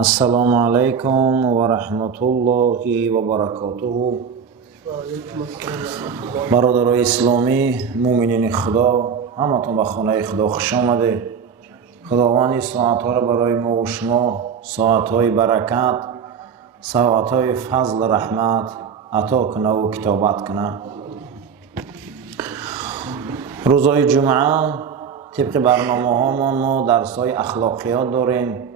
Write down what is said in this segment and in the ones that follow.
السلام علیکم و رحمت الله و برکاته. برادرای اسلامی، مؤمنین خدا، همتون به خانه خدا خوش آمده. خداوند ساعت‌ها را برای ما و شما ساعت‌های برکت، ساعت‌های فضل رحمت عطا کنه و کتابت کنه. روزهای جمعه طبق برنامه‌هامون ما درس‌های اخلاقیات داریم.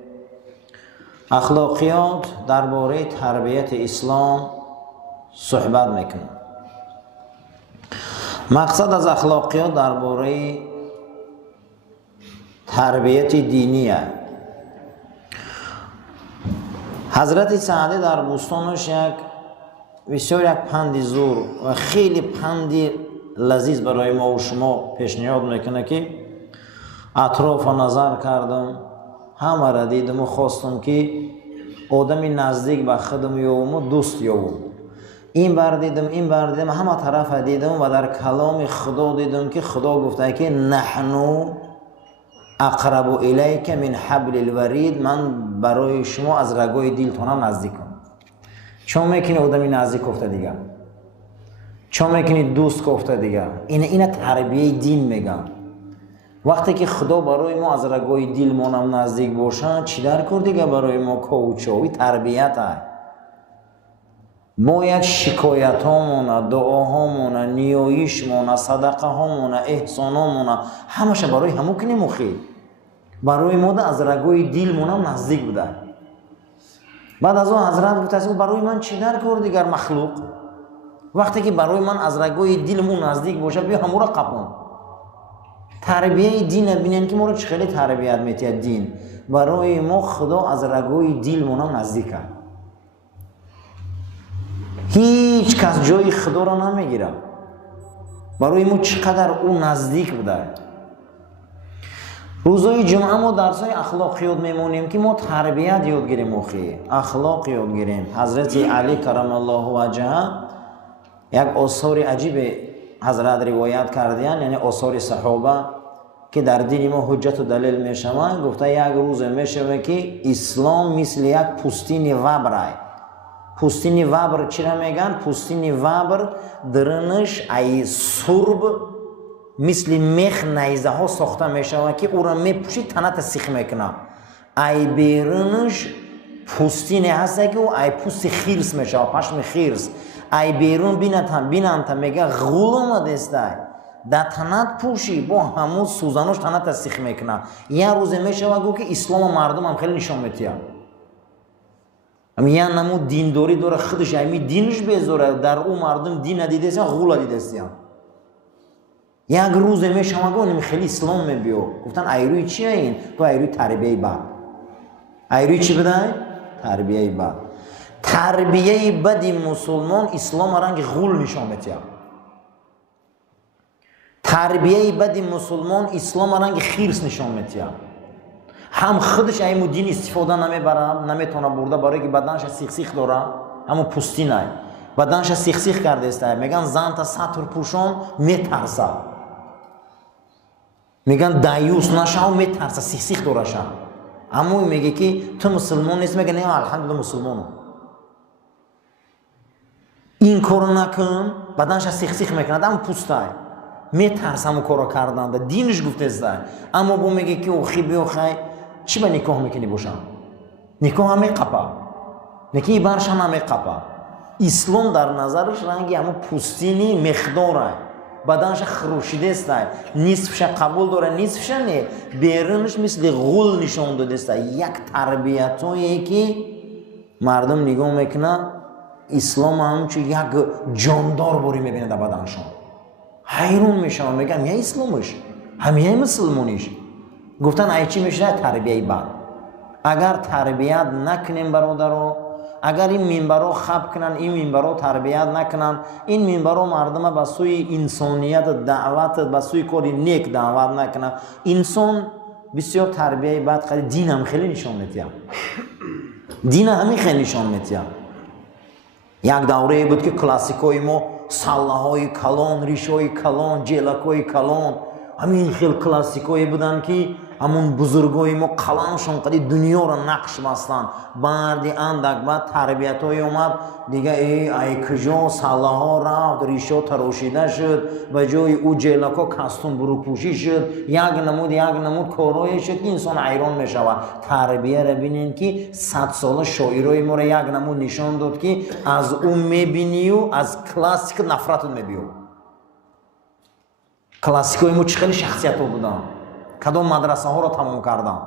اخلاقیات درباره تربیت اسلام صحبت میکنیم. مقصد از اخلاقیات درباره تربیت دینیه. حضرت سعدی در بوستانش بسیار یک پند زور و خیلی پند لذیذ برای ما و شما پیشنهاد میکنه که اطراف نظر کردم، همه را دیدم و خواستم که آدمی نزدیک به خودم یابم و دوست یابم. این بر دیدم همه طرف دیدم و در کلام خدا دیدم که خدا گفته که نحنو اقرب الیک من حبل الورید، من برای شما از رگای دلتونم نزدیکم. چون میکنی آدمی نزدیک افته دیگه، چون میکنی دوست گفته دیگه. این تربیه دین میگم. وقتی که خدا برای ما از رگای دلمونم نزدیک باشه، چی در کرد دیگه برای ما کوچوی تربیت های. باید شکایت هامون، دعاهامون، نیایشمون، صدقه هامون، احسان هامون همشه برای همو کنیم مخی برای ما از رگای دلمونم نزدیک بوده. بعد از اون حضرت گفت برای من چی در کرد دیگر مخلوق؟ وقتی که برای من از رگای دلمون نزدیک باشه، بیا همو را قپون. تربیه دین بینن که ما رو چه خیلی تربیت میتید. دین برای ما خدا از رگای دلمون نزدیکه. هیچ کس جای خدا را نمیگیره. برای ما چقدر او نزدیک بوده. روزهای جمعه ما درسای اخلاقیات میمونیم که ما تربیت یاد گیریم، اخلاق یاد گیریم. حضرت علی کرم الله وجهه یک آثار عجیب حضرت روایت کردین، یعنی آثار صحابه که در دین ما حجت و دلیل میشوند. گفته یک روز میشه که اسلام مثل یک پوستین وبر. پوستین وبر چی را میگن؟ پوستین وبر درنش ای سرب مثل میخ نیزه ها ساخته میشود که او را میپوشید تنت سیخ میکنه. ای بیرونش پوستین هست که او ای پوست خیرس میشه، پشم خیرس. ای بیرون بینن تا میگه غول آمده است، در تنت پوشی با همون سوزنوش تنت سیخ میکنه. یه روز میشه و گو که اسلام مردم هم خیلی نشان میتیم. یه نمو دینداری داره خودش، همی دینش بیزوره، در او مردم دین ندیده است، غول دیده است. یک روز میشه و گو خیلی اسلام میبیو. گفتن ایروی چیه این؟ تو ایروی تربیه بد. ایروی چی بدن؟ تربیه بد. تربیه بدی مسلمان اسلام رنگ غول نشان میتیم. تربیه بدی مسلمان اسلام رنگ خیرس نشان میتیم. هم خودش ایمو دین استفاده نمیبره، نمیتونه برده، برای که بدنش سیخ داره، همو پوستی نه، بدنش سیخ کرده است. میگن زن تا سطر پوشان میترسه، میگن دایوس نشه و میترسه، سیخ داره شن. اما میگه که تو مسلمان نیست، میگه نه الحمدلله مسلمانم. این کارو نکن، بدنش سیخ میکنه، اما پوسته میترسم و کارو کردن. دینش گفته است. اما با میگه که اوخی بیوخی چی به نکاح میکنی باشم؟ نکاح همه قپا، نکاح برش همه قپا. اسلام در نظرش رنگی همه پوستینی مقداره، بدنش خروشیده است، نصفش قبول داره نصفش نه، بیرونش مثل غول نشان داده است. یک تربیتایی که مردم نگاه میکنه اسلام همچون یک جاندار باری میبینه در بدنشان. حیرون میشم، میگم یه اسلامش همه مسلمانیش. گفتن ای چی میشه؟ تربیه بد. اگر تربیت نکنیم برادرو، اگر این منبرها خب کنن، این منبرها تربیت نکنن، این منبرها مردم به سوی انسانیت دعوت، به سوی کاری نیک دعوت نکنن، انسان بسیار تربیه بد خیلی دین هم خیلی نشان میتیم. دین همین خیلی نشان میتیم. یک دوره بود که کلاسیکای ما سله های کلان، ریش های کلان، جلک های کلان، همین خیل کلاسیکایی بودن که همون بزرگای ما قلمشون قدی دنیا را نقش بستن. بعد اندک بعد تربیتای اومد دیگه ای کجا سلاها رفت، ریشا تراشیده شد، به جای او جلکا کاستوم بروپوشی شد، یک نمود کارای شد. انسان حیران میشود. تربیه را ببینین که 100 ساله شاعرای ما را یک نمود نشان داد که از اون میبینی و از کلاسیک نفرت میبینی. کلاسیکای ما چه خیلی شخصیت ها بودن، کدام مدرسه ها را تمام کردن،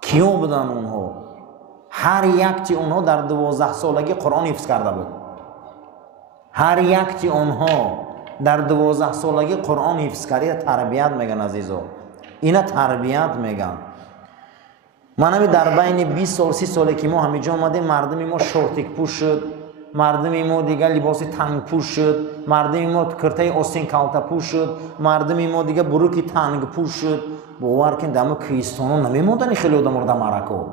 کیا بودن اونها؟ هر یکتی اونها در 12 سالگی قرآن حفظ کرده بود. هر یکتی اونها در 12 سالگی قرآن حفظ کرده. تربیت میگن عزیزو، اینا تربیت میگن. من همی در بین 20 سال 30 ساله که ما همینجا آمدیم، مردم ما شورتک پوش شد، مردم ما دیگه لباس تنگ پوش شد، مردم ما کرته آستین کالتا پوش شد، مردم ما دیگه بروکی تنگ پوش شد. باور کن دم کریستیانو نمیموندن، خیلی آدم مردم مرکو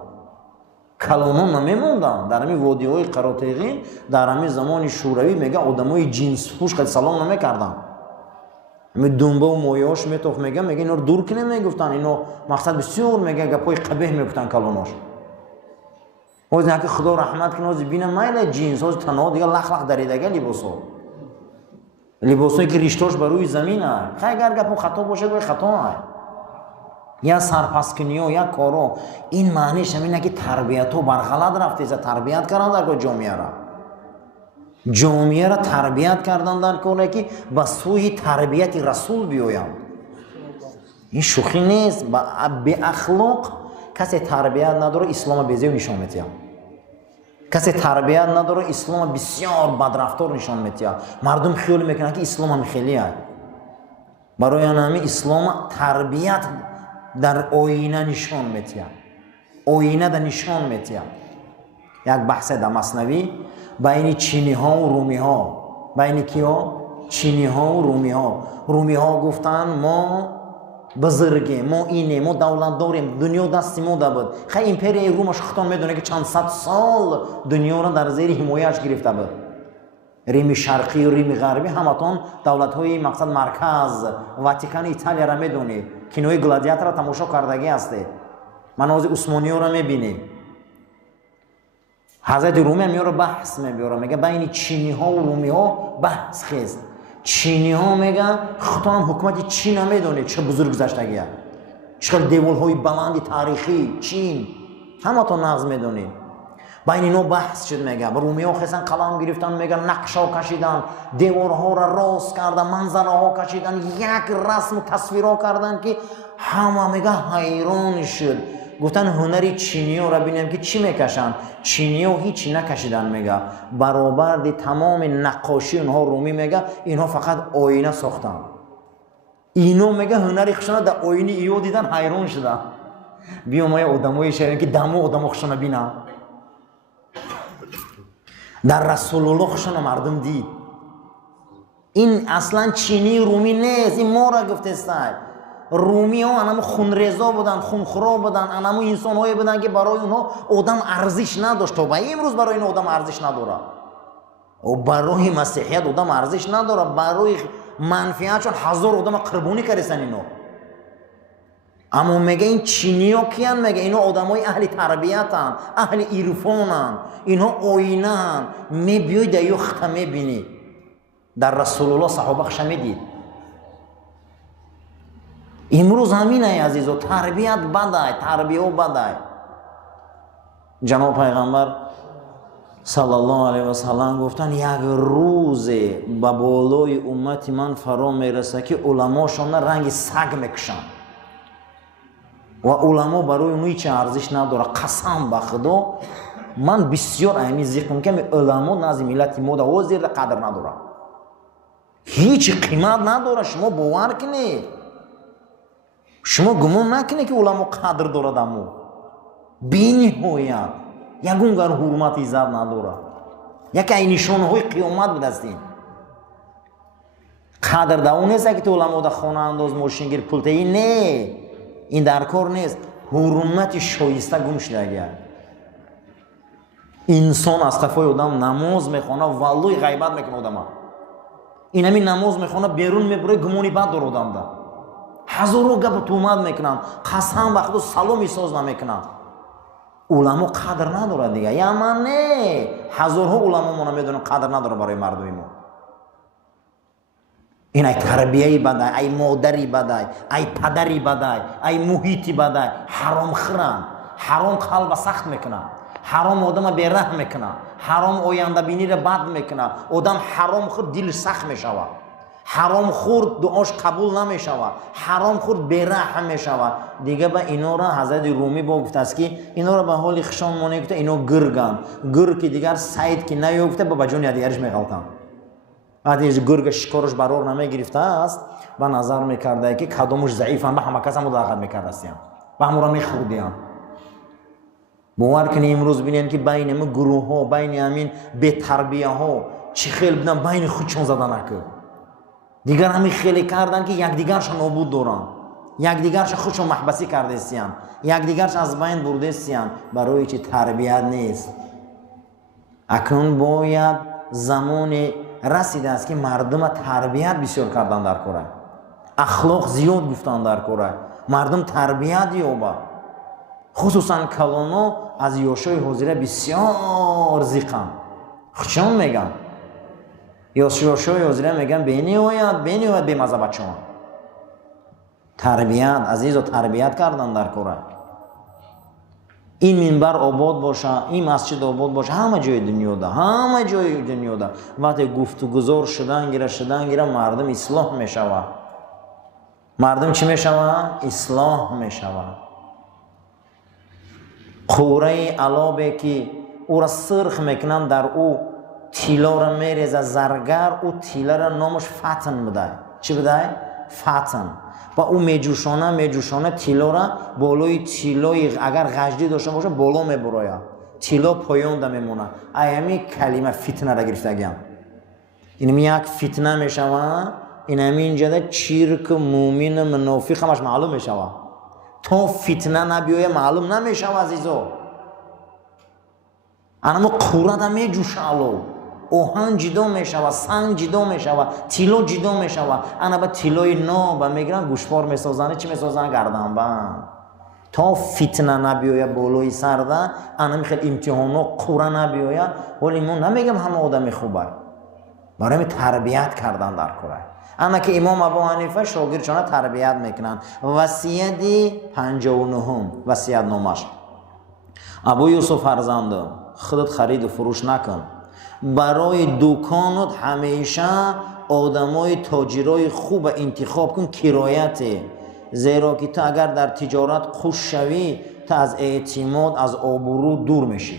کلانو نمیموندن. در همین وادی‌های قراتیغین در همین زمان شوروی میگه آدمای جنس پوش خیلی سلام نمیکردن. می دنبه و مویاش میتوف میگه اینا رو دور کنه میگفتن. اینو مقصد بسیار میگه گپای قبیح میگفتن کلاناش. اوز نه که خدا رحمت کنه، اوز بینه میل جنس، اوز تنها دیگه لخ دریدگه لباسایی که ریشتاش بر روی زمینه. خیلی اگر گپو خطا باشه باید خطا یا سرپسکنی یا کارو. این معنیش همینه که تربیت رو برغلط رفته. تربیت کردن در جامعه را تربیت کردن در کنه که به سوی تربیت رسول بیایم. این شوخی نیست. به اخلاق کسی تربیت نداره اسلام بیزیو نشان میده. کسی تربیت نداره اسلام بسیار بدرفتار نشان میده. مردم خیال میکنن که اسلام هم خیلیه. برای همین اسلام تربیت در آینه نشان میده. آینه در نشان میده. یک بحث در مثنوی بین چینی ها و رومی ها. بین کیا؟ چینی ها و رومی ها. رومی ها گفتن ما بزرگه، ما اینه، ما دولت داریم، دنیا دستی ما بود. خیلی امپرای رومش خودتان میدونه که چند صد سال دنیا را در زیر حمایه‌اش گرفته بود. ریم شرقی و ریم غربی همتون دولت های مقصد مرکز واتیکان ایتالیا را میدونید. کینوی گلادیاتور را تماشا کردگی هسته. مناظر عثمانی را میبینید. حضرت رومی هم رو بحث میبره، میگه بین چینی ها و رومی ها بحث خیست. چینی ها میگن خدا هم حکومت چین هم میدونه چه بزرگ گذشتگیه، چقدر دیوال های بلند تاریخی چین همه تا نقض میدونید. بین اینا بحث شد. میگه رومی ها خیستن قلم گرفتن، میگن نقشه کشیدن، دیوار ها را راست کردن، منظره ها کشیدن، یک رسم و تصویر ها کردن که همه میگه حیران شد. گفتن هنری چینی ها را بینیم که چی میکشن. چینی ها هیچی نکشیدن. میگه برابر دی تمام نقاشی اونها رومی میگه اینها فقط آینه ساختن. اینو میگه هنری خشنه در آینه ایو دیدن حیران شدن. بیام های آدمای شهرین که دمو آدم خشنه بینن. در رسول الله خشنه مردم دید. این اصلا چینی رومی نیست. این ما را گفته است. رومی ها انمو خونریزا بودن، خونخورا بودن، انمو انسان هایی بودن که برای اونها آدم ارزش نداشت. تا به امروز برای این آدم ارزش نداره. و برای مسیحیت آدم ارزش نداره. برای منفعتشون هزار آدم قربانی کردن اینو. اما میگه این چینی ها کیان؟ میگه اینا آدم های اهل تربیتن، اهل عرفانن، اینها آینه میبیوی در یو خطه میبینی. در رسول الله صحابه خشمیدید. امروز همینه عزیزو، تربیت بده، تربیه بده. جناب پیغمبر صلی الله علیه و سلم گفتن یک روز به بالای امت من فرا میرسه که علماشون رنگ سگ میکشن و علما برای اون هیچ ارزش نداره. قسم به خدا من بسیار اهمی ذکر میکنم که علما نزد ملت ما در زیر قدر نداره، هیچ قیمت نداره. شما باور کنید، شما گمان نکنید که علما قدر داره دمو بی‌نهایت یگونگر حرمت ایزد نداره. یکی این نشانه‌های قیامت بدستین. قدر داو نیست که تو علما در خانه انداز ماشین گیر پولت این نه، این در کار نیست. حرمت شایسته گم شده. اگر انسان از قفای آدم نماز میخونه والله غیبت میکنه آدم، این همین نماز میخونه بیرون میبره گمانی بد داره آدم ده. ҳазоро гап тӯҳмат мекунанд, қасам ба худу саломи соз намекунанд. уламо қадр надорад дига. Яъман не ҳазорҳо уламо мо намедонем қадр надорад барои мардуми мо. ин ай тарбияи бадай, ай модари бадай, ай падари бадай, ай муҳити бадай ҳаромхӯранд. ҳаром қалба сахт мекунад, ҳаром одама бераҳм мекунад, ҳаром ояндабиниро бад мекунад. Одам ҳаромхӯр дилш сахт мешавад, ҳаромхӯр дуош қабул намешавад, ҳаромхӯр бераҳм мешавад. дига ба инора ҳазрати Румӣ бо гуфтааст ки инора ба ҳоли хишон монӣ гуфта ино гирганд. Гир ки дигар сайд ки наёфта ба ҷони дигариш меғалтанд. вақте гирга шикораш барор намегирифтааст ба назар мекарда ки кадомуш заифанд, ба ҳама кас ҳамо дағат мекардастиям, ба ҳамора мехӯрдиям. бовар кунӣ имрӯз бинем ки байни ҳамин гурӯҳҳо, байни ҳамин бетарбияҳо чӣ хел будан, байни худшон задан акӯ. дигар ҳамин хеле карданд ки якдигаршон нобуд доранд, якдигаршон худшон маҳбасӣ кардастиянд, якдигаршон аз байн бурдастиянд. барои чи тарбият нест. акнун бояд замоне расидааст ки мардума тарбият бисёр кардан дар кора, ахлоқ зиёд гуфтан дар кора, мардум тарбият ёба. хусусан калоно аз ёшои ҳозира бисёр зиқанд. хучон меган ёшои ҳозира меган бениҳоят бемаза бачаон. тарбият азизо, тарбият кардан дар кора. ин минбар обод боша, ин масҷид обод боша, ҳама ҷои дунёда, ҳама ҷои дунёда вақте гуфтугузор шудан гира мардум ислоҳ мешавад. мардум чӣ мешавад? ислоҳ мешавад. қураи алобе ки ӯра сирх мекунанд, дар ӯ тилора мереза заргар, ӯ тилара номаш фатн будай. чӣ будай? фатн. ва ӯ меҷӯшона тилора, болои тилои агар ғаждӣ дошта боша боло мебурояд, тило поёнда мемонад. ай ҳамин калима фитнара гирифтагиам. ин як фитна мешавад. ин ҳамин ҷада чирк, муъмину, мунофиқ ҳамаш маълум мешавад. то фитна набиёя маълум намешавад азизо. анамо қурада меҷӯшало, оҳан ҷидо мешавад, санг ҷидо мешавад, тило ҷидо мешавад. ана ба тилои ноба мегиранд, гӯшвор месозанд, чӣ месозанд? гарданбанд. то фитна набиёя болои сарда, ана михел имтиҳоно қура набиёя. вале мо намегам ҳама одами хубай. барои тарбият кардан дар кора. ана ки имом Абу Ҳанифа шогирдшона тарбият мекунанд. васияти 59 васиятномаш. абу Юсуф фарзандам, худат хариду фурӯш накун. барои дуконот ҳамеша одамои тоҷирои хуба интихоб кун, кирояте. зеро ки ту агар дар тиҷорат қуш шавӣ, ту аз эътимод, аз обурӯ дур мешӣ.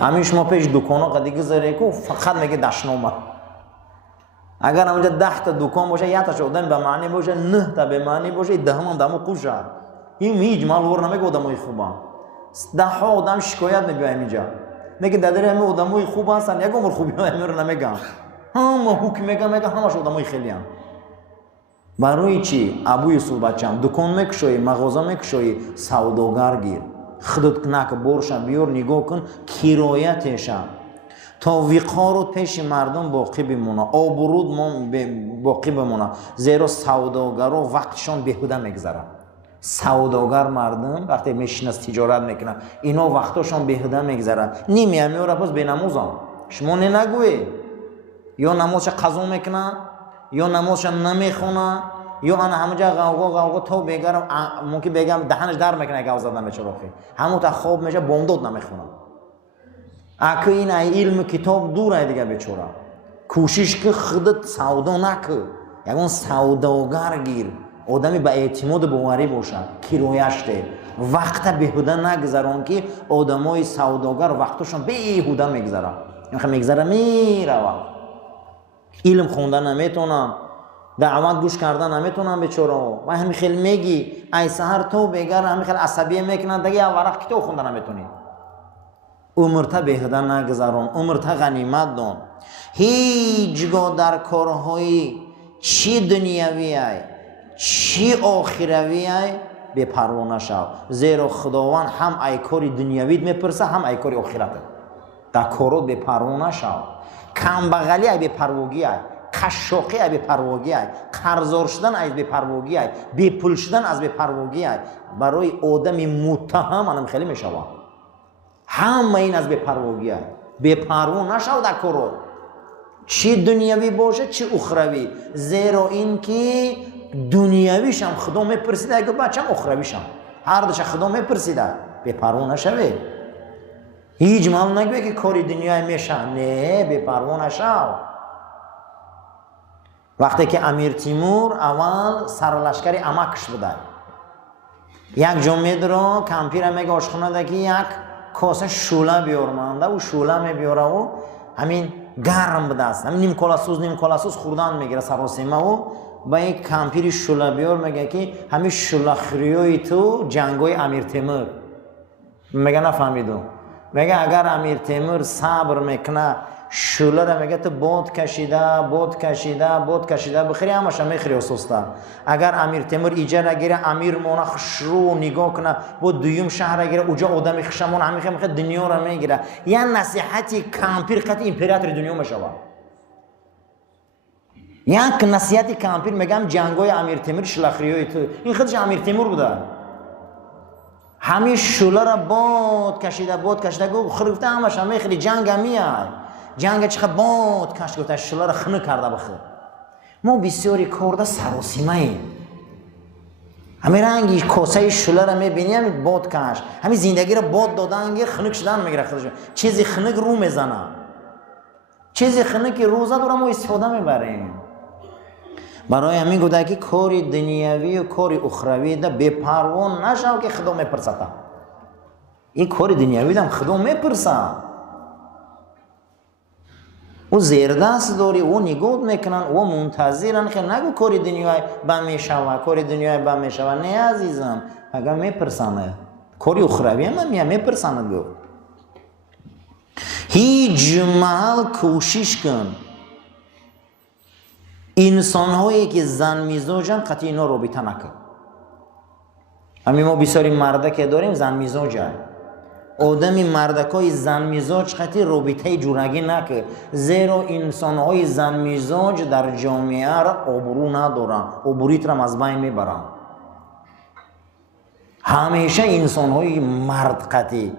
ҳамин шумо пеш дуконо қади гузаре ку фақат меги дашнома. агар ҳамҷа 10 та дукон боша, якташ одами ба маънӣ боша, 9 та бемаънӣ боша, даҳумам дамо қуша. ин ҳиҷ малвор намега одамои хубам. 10 одам шикоят мебиёяд ҳаминҷа. неки дадери ҳамин одамои хуб ҳастанд, ягон бор хубиҳо ҳамиро намегам. ҳама ҳукм мегам, ҳамаш одамои хелиам. барои чӣ? абу Юсуф бачам, дукон мекушоӣ, мағоза мекушоӣ, савдогар гир. худут нак борша биёр, нигоҳ кун, кироятеша. то виқорут пеши мардум боқӣ бимона, обуруд боқӣ бимона. зеро савдогаро вақтшон беҳуда мегзарад. савдогар мардум вақте мешинас тиҷорат мекунад, ино вақтошон беҳуда мегзарад. ними ҳамиёра пас бенамозам. шумо не нагӯе. ё намозша қазо мекунад, ё намозша намехонад, ё ана ҳамаҷа ғавғо то бегар мумкин бегам даҳанаш дар мекунад гав задан бечорохи. ҳамута хоб меша, бомдод намехонад. аку ин ай илму китоб дур ай дига бечора. кӯшиш ки худат савдо накӯ. ягон савдогар гир. одами ба эътимоду боварӣ бошад, кирояште. вақта беҳуда нагзарон ки одамои савдогар вақташон беҳуда мегзарад. мегзара меравад. илм хондан наметонам, даъват гӯш кардан наметонам бечораҳо. ва ҳамин хел меги ай саҳар то бегар ҳамин хел асабия мекунанд, дага як варақ китоб хонда наметонӣ. умрта беҳуда нагзарон, умрта ғанимат дон. ҳеҷ гоҳ дар корҳои чӣ дунявиай, чӣ охиравиай бепарво нашав. зеро худованд ҳам ай кори дунявид мепурса, ҳам ай кори охирата. дар корот бепарво нашав. камбағали ай бепарвогӣ ай, قشاقی ای بی‌پرواگی ای، قرضدار شدن از بی‌پرواگی ای، بی‌پول شدن از بی‌پرواگی ای برای آدم متهم انم خیلی میشود. همه این از بی‌پرواگی ای. بی‌پروا نشو در کارو، چی دنیوی باشه چی اخروی، زیرا این که دنیویش هم خدا میپرسیده اگه بچه هم اخرویش هم هر دوش خدا میپرسیده. بی‌پروا نشوی، هیچ مال نگوی که کاری دنیای میشه، نه بی‌پروا نشو. وقتی که امیر تیمور اول سرلشکری امکش بوده، یک جمعه رو کمپیر میگه آشخونه ده که یک کاسه شوله بیار مانده و شوله میبیاره و همین گرم بده است، همین نیم کلاسوز خوردن میگیره سراسیمه و با یک کمپیر شوله بیار میگه که همین شوله خریوی تو جنگوی امیر تیمور. میگه نفهمیدم، میگه اگر امیر تیمور صبر میکنه شوله را میگه تو باد کشیده بخری همش میخری و سسته. اگر امیر تیمور ایجا گیره امیر مونه خشرو نگاه کنه با دویم شهر گیره اوجا آدم خشمون همیشه میخواد دنیا را میگیره. یا نصیحتی کمپیر قطع امپراتور دنیا میشود. یک نصیحتی کمپیر میگم جنگای امیر تیمور شلخریوی تو این خودش امیر تیمور بوده. همین شوله را باد کشیده گو خریفته همش میخری جنگ میاد. جنگ چقدر باد کش گفته شوله را خنه کرده بخیر. ما بسیاری کرده سراسیمه ایم. همین رنگی کاسه شوله را میبینی همین باد کش، همین زندگی را باد دادن گیر خنک شدن میگیره خودش. چیزی خنک رو میزنه، چیزی خنک روزه داره ما استفاده میبریم. برای همین گفته که کاری دنیوی و کاری اخروی ده بی‌پروا نشو که خدا میپرسه. این کاری دنیوی ده خدا میپرسه. او زیردست داری او نگاه میکنن او منتظرن که نگو کاری دنیای با میشوه نه عزیزم. اگر میپرسانه کاری اخروی هم میپرسانه گفت هیچ محل کوشش کن انسان هایی که زن میزوجن قطعی اینا رابطه نکن. همین ما بسیاری مرده که داریم زن میزوجه، آدمی مردکای زن میزاج قطعی رابطه جورگی نکه، زیرا انسان های زن میزاج در جامعه را آبرو ندارن، آبرویت را از بین میبرن. همیشه انسان های مرد قطعی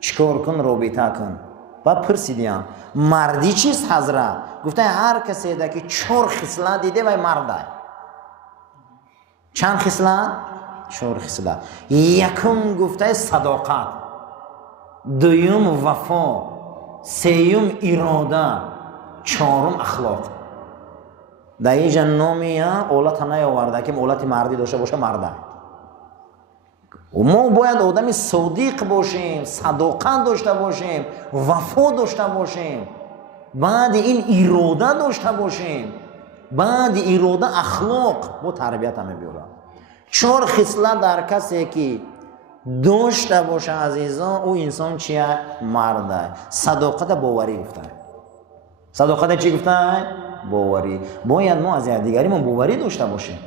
چکار کن رابطه کن. بعد پرسیدیم مردی چیست حضرت؟ گفته هر کسی ده که 4 خصلت دیده و مرده. چند خصلت؟ 4 خصلت. یکم گفته صداقت، دویم وفا، سیوم اراده، چهارم اخلاق. در اینجا نامی اولت نیاورده که اولت مردی داشته باشه مرده. و ما باید آدمی صادق باشیم، صداقت داشته باشیم، وفا داشته باشیم، بعد این اراده داشته باشیم، بعد اراده اخلاق با تربیت همه بیاره. 4 خصلت در کسی که داشته باشه عزیزان او انسان چیه؟ مرده. صداقت باوری گفته. صداقت چی گفته؟ باوری. باید ما از دیگری ما باوری داشته باشیم.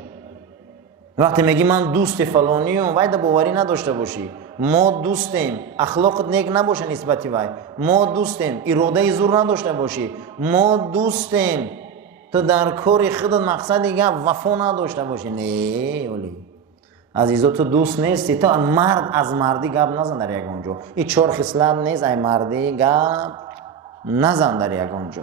وقتی میگی من دوست فلانیم باید باوری نداشته باشی. ما دوستیم، اخلاقت نیک نباشه نسبتی وای. ما دوستیم، اراده زور نداشته باشی. ما دوستیم تو در کار خودت مقصد دیگه وفا نداشته باشی. نه ولی عزیزا تو دوست نیستی. تو مرد از مردی گپ نزن در یک اونجا. این 4 خصلت نیست ای مردی گپ نزن در یک اونجا.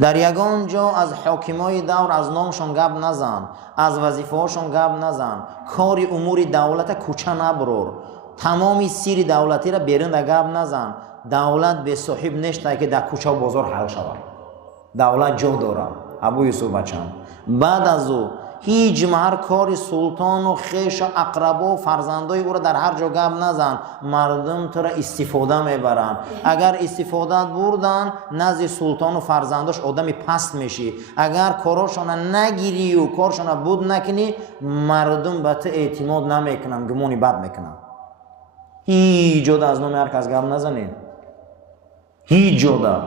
در یگان جا از حاکمای دور از نامشون گپ نزن، از وظیفه هاشون گپ نزن، کاری امور دولت کوچه نبرور، تمامی سیر دولتی را بیرون در گپ نزن. دولت به صاحب نشته که در کوچه و بازار حل شود. دولت جا داره ابو یوسف بچم. بعد از او هیچ مهر کاری سلطان و خیش و اقربا و فرزندای او را در هر جا گپ نزن. مردم تو را استفاده میبرن. اگر استفاده بردن نزد سلطان و فرزنداش آدمی پست میشی. اگر کاراشون نگیری و کارشون بود نکنی مردم به تو اعتماد نمیکنن، گمونی بد میکنن. هیچ جدا از نام هر کس گپ نزنید. هیچ جدا.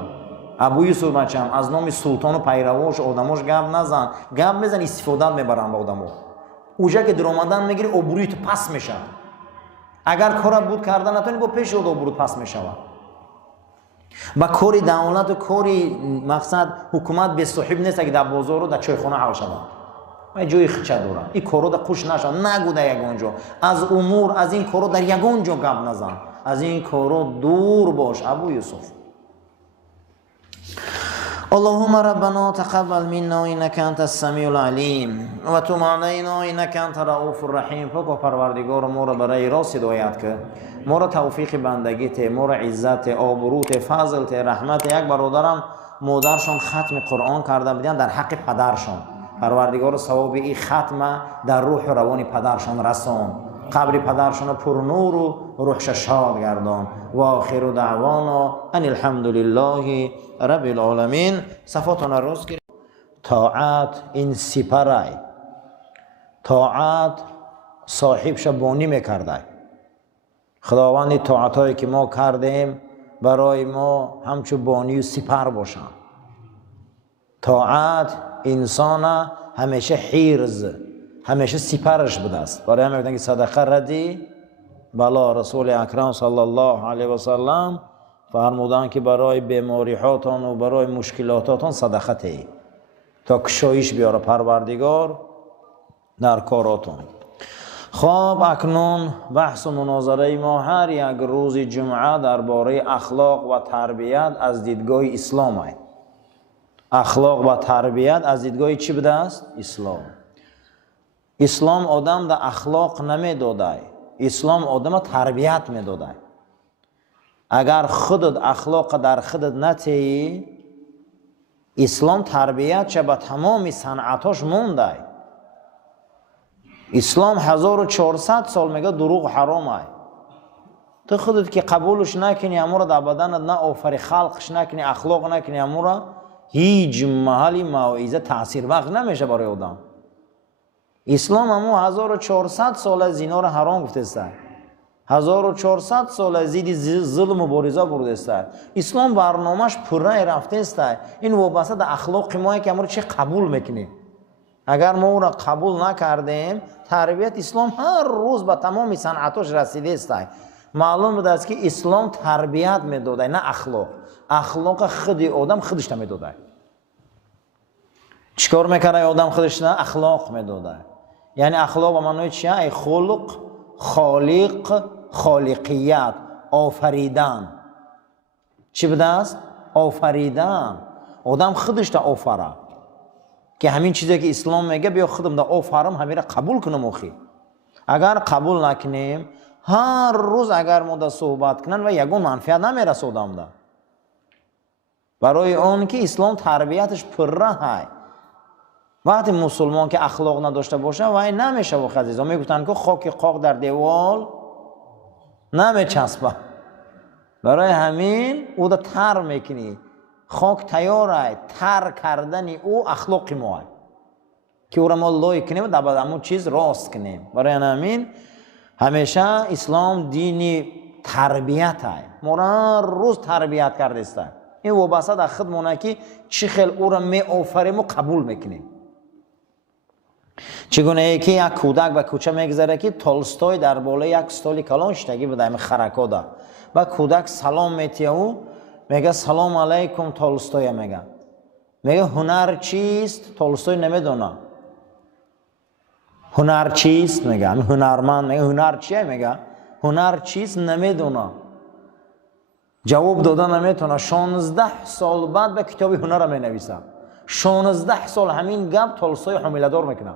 ابو یوسف بچم از نام سلطان و پیرواش آدماش گپ نزن. گپ میزن استفاده میبرن با آدمو. اوجا که در اومدن میگیری آبرویت پس میشه. اگر کار بود کردن نتونی با پیش آبروت پس میشه. با کاری دولت و کاری مقصد حکومت به صاحب نیست که در بازار و در چایخانه حل شود. من جوی خچه دارم این کارو در خوش نشد، نگو در یگان جا از امور از این کارو در یگان جا گپ نزن، از این کارو دور باش ابو یوسف. اللهم ربنا تقبل منا انك انت السميع العليم وتب علينا انك انت الرؤوف الرحيم. پاک پروردگار ما را برای راست هدایت کرد، ما را توفیق بندگیت، ما را عزت، آبروت، فضلت، رحمت. یک برادرم مادرشان ختم قرآن کرده بودن در حق پدرشان، پروردگار ثواب این ختم در روح و روان پدرشان رسان، قبر پدرشان پر نور و روحش شاد گردان. و آخر دعوانا ان الحمد لله رب العالمین. صفاتون روز کرد. طاعت این سپرای، طاعت صاحبش بانی میکرده. خداوند طاعت هایی که ما کردیم برای ما همچو بانی و سپر باشن. طاعت انسان همیشه حیرز، همیشه سپرش بوده است. برای همه بودن که صدقه ردی بلا رسول اکرم صلی الله علیه و سلم فرمودن که برای بیماری هاتون و برای مشکلاتاتون صدقه تهی تا کشایش بیاره پروردگار در کاراتون. خب اکنون بحث و مناظره ما هر یک روز جمعه درباره اخلاق و تربیت از دیدگاه اسلام است. اخلاق و تربیت از دیدگاه چی بوده است؟ اسلام. اسلام آدم در اخلاق نمی داده، اسلام آدم تربیت می داده. اگر خودت اخلاق در خودت نتی، اسلام تربیت چه به تمام صنعتاش مونده. اسلام 1400 سال میگه دروغ حرامه. تو خودت که قبولش نکنی، امورا در بدنت نه آفری خلقش نکنی، اخلاق نکنی، امورا هیچ محلی موعظه تاثیر وقت نمیشه برای آدم. اسلام همو 1400 سال از زنا را حرام گفته است. 1400 سال از زید ظلم و مبارزه برده است. اسلام برنامهش پره رفته است. این وابسته در اخلاق ما که امور چه قبول میکنیم. اگر ما او را قبول نکردیم، تربیت اسلام هر روز به تمام صنعتاش رسیده است. معلوم بود است که اسلام تربیت میداده نه اخلاق. اخلاق خود آدم خودش نمیداده. چیکار میکنه آدم خودش؟ نه اخلاق میداده. یعنی اخلاق به معنای چیه؟ ای خلق، خالق، خالقیت، آفریدن. چی بوده است؟ آفریدن. آدم خودش تا آفره که همین چیزی که اسلام میگه بیا خودم دا آفرم همین را قبول کنم. اخی اگر قبول نکنیم هر روز اگر ما دا صحبت کنن و یگون منفعت نمیرسه آدم دا. برای اون که اسلام تربیتش پره های. وقتی مسلمان که اخلاق نداشته باشه و این نمیشه و عزیزان میگفتن که خاک قاق در دیوال نمیچسبه. برای همین او دا تر میکنی. خاک تیاره تر کردن او اخلاق ما که او را ما لای کنیم و در بعد همون چیز راست کنیم. برای همین همیشه اسلام دینی تربیت های. ما را هر روز تربیت کرده است. این وابسته در خودمونه که چی خیل او را می آفریم و قبول میکنیم. چگونه که یک کودک به کوچه میگذره که تولستوی در بالای یک استال کلان شتگی بوده این خرکا ده و کودک سلام میتیه او میگه سلام علیکم تولستوی. میگه هنر چیست؟ تولستوی نمیدونه هنر چیست. میگه هنرمند. میگه هنر چیه؟ میگه هنر چیست نمیدونه. جواب داده نمیتونه. 16 سال بعد به کتابی هنر می نویسه. 16 سال همین گپ تولستوی حامله دار میکنه.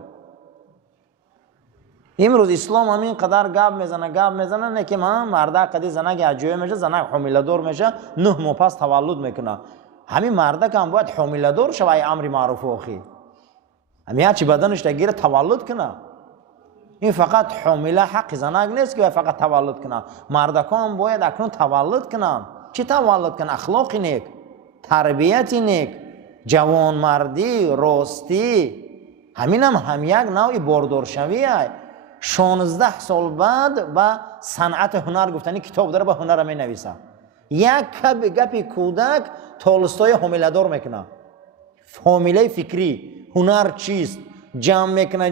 امروز اسلام همین قدر گپ میزنه نه که من مرده قدی زنگ اجوی میشه، زنگ حامله دار میشه، 9 ماه پس تولد میکنه. همین مرده که هم باید حامله دار شه و امر معروف اخی همین چی بدنش تگیر تولد کنه. این فقط حامله حق زنگ نیست که فقط تولد کنه. مردکان باید اکنون تولد کنن. چی تولد کنن؟ اخلاق نیک، تربیت نیک، جوان مردی، راستی. همین هم یک نوعی باردار شوی. 16 سال بعد با صنعت هنر گفتنی کتاب داره، با هنر می نویسه. یک گپی کودک تولستوی حامله دار میکنه. حامله فکری هنر چیست جمع میکنه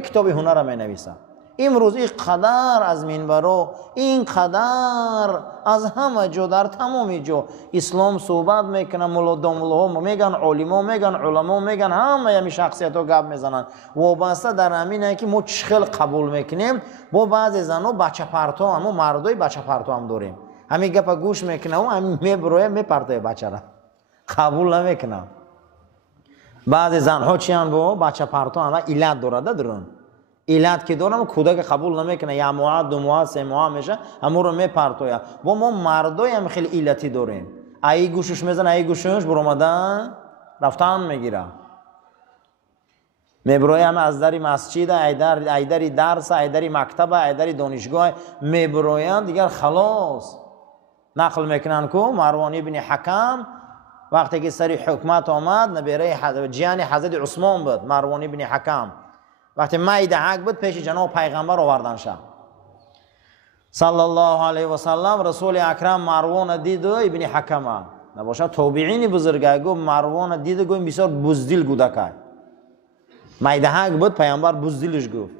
کتاب هنر می نویسه. امروز این قدر از منبرو، این قدر از همه جا در تمام جا اسلام صحبت میکنن، ملا میگن، علما میگن، علما میگن، همه همی شخصیت ها گپ میزنن. وابسته در همینه که ما چخل قبول میکنیم. با بعضی زنو بچه پرتا، اما مردای بچه پرتا هم داریم. همین گپ گوش میکنه و همین میبروه میپرتای بچه را قبول نمیکنه. بعضی زنها چی هن با بچه پرتا هم علت دارده درون. علت که دارم کودک قبول نمیکنه، یا موعد، دو موعد، سه موعد میشه، همون رو میپرتوید. با ما مردای هم خیلی علتی داریم. ای گوشش میزن، ای گوشش برآمدن رفتن میگیره. میبروی هم از دری مسجد، ای دری درس، ای دری مکتب، ای دری دانشگاه میبرویند دیگر خلاص. نقل میکنن که مروان ابن حکم وقتی که سری حکمت آمد، نبیره جیان حضرت عثمان بود، مروان ابن حکم. وقتی مایده حق بود پیش جناب پیغمبر آوردن شد صلی الله علیه و سلم. رسول اکرم مروان دید و ابن حکم نباشد تابعین بزرگای گفت مروان دید گفت بسیار بزدل کودک. مایده حق بود پیغمبر بزدلش گفت.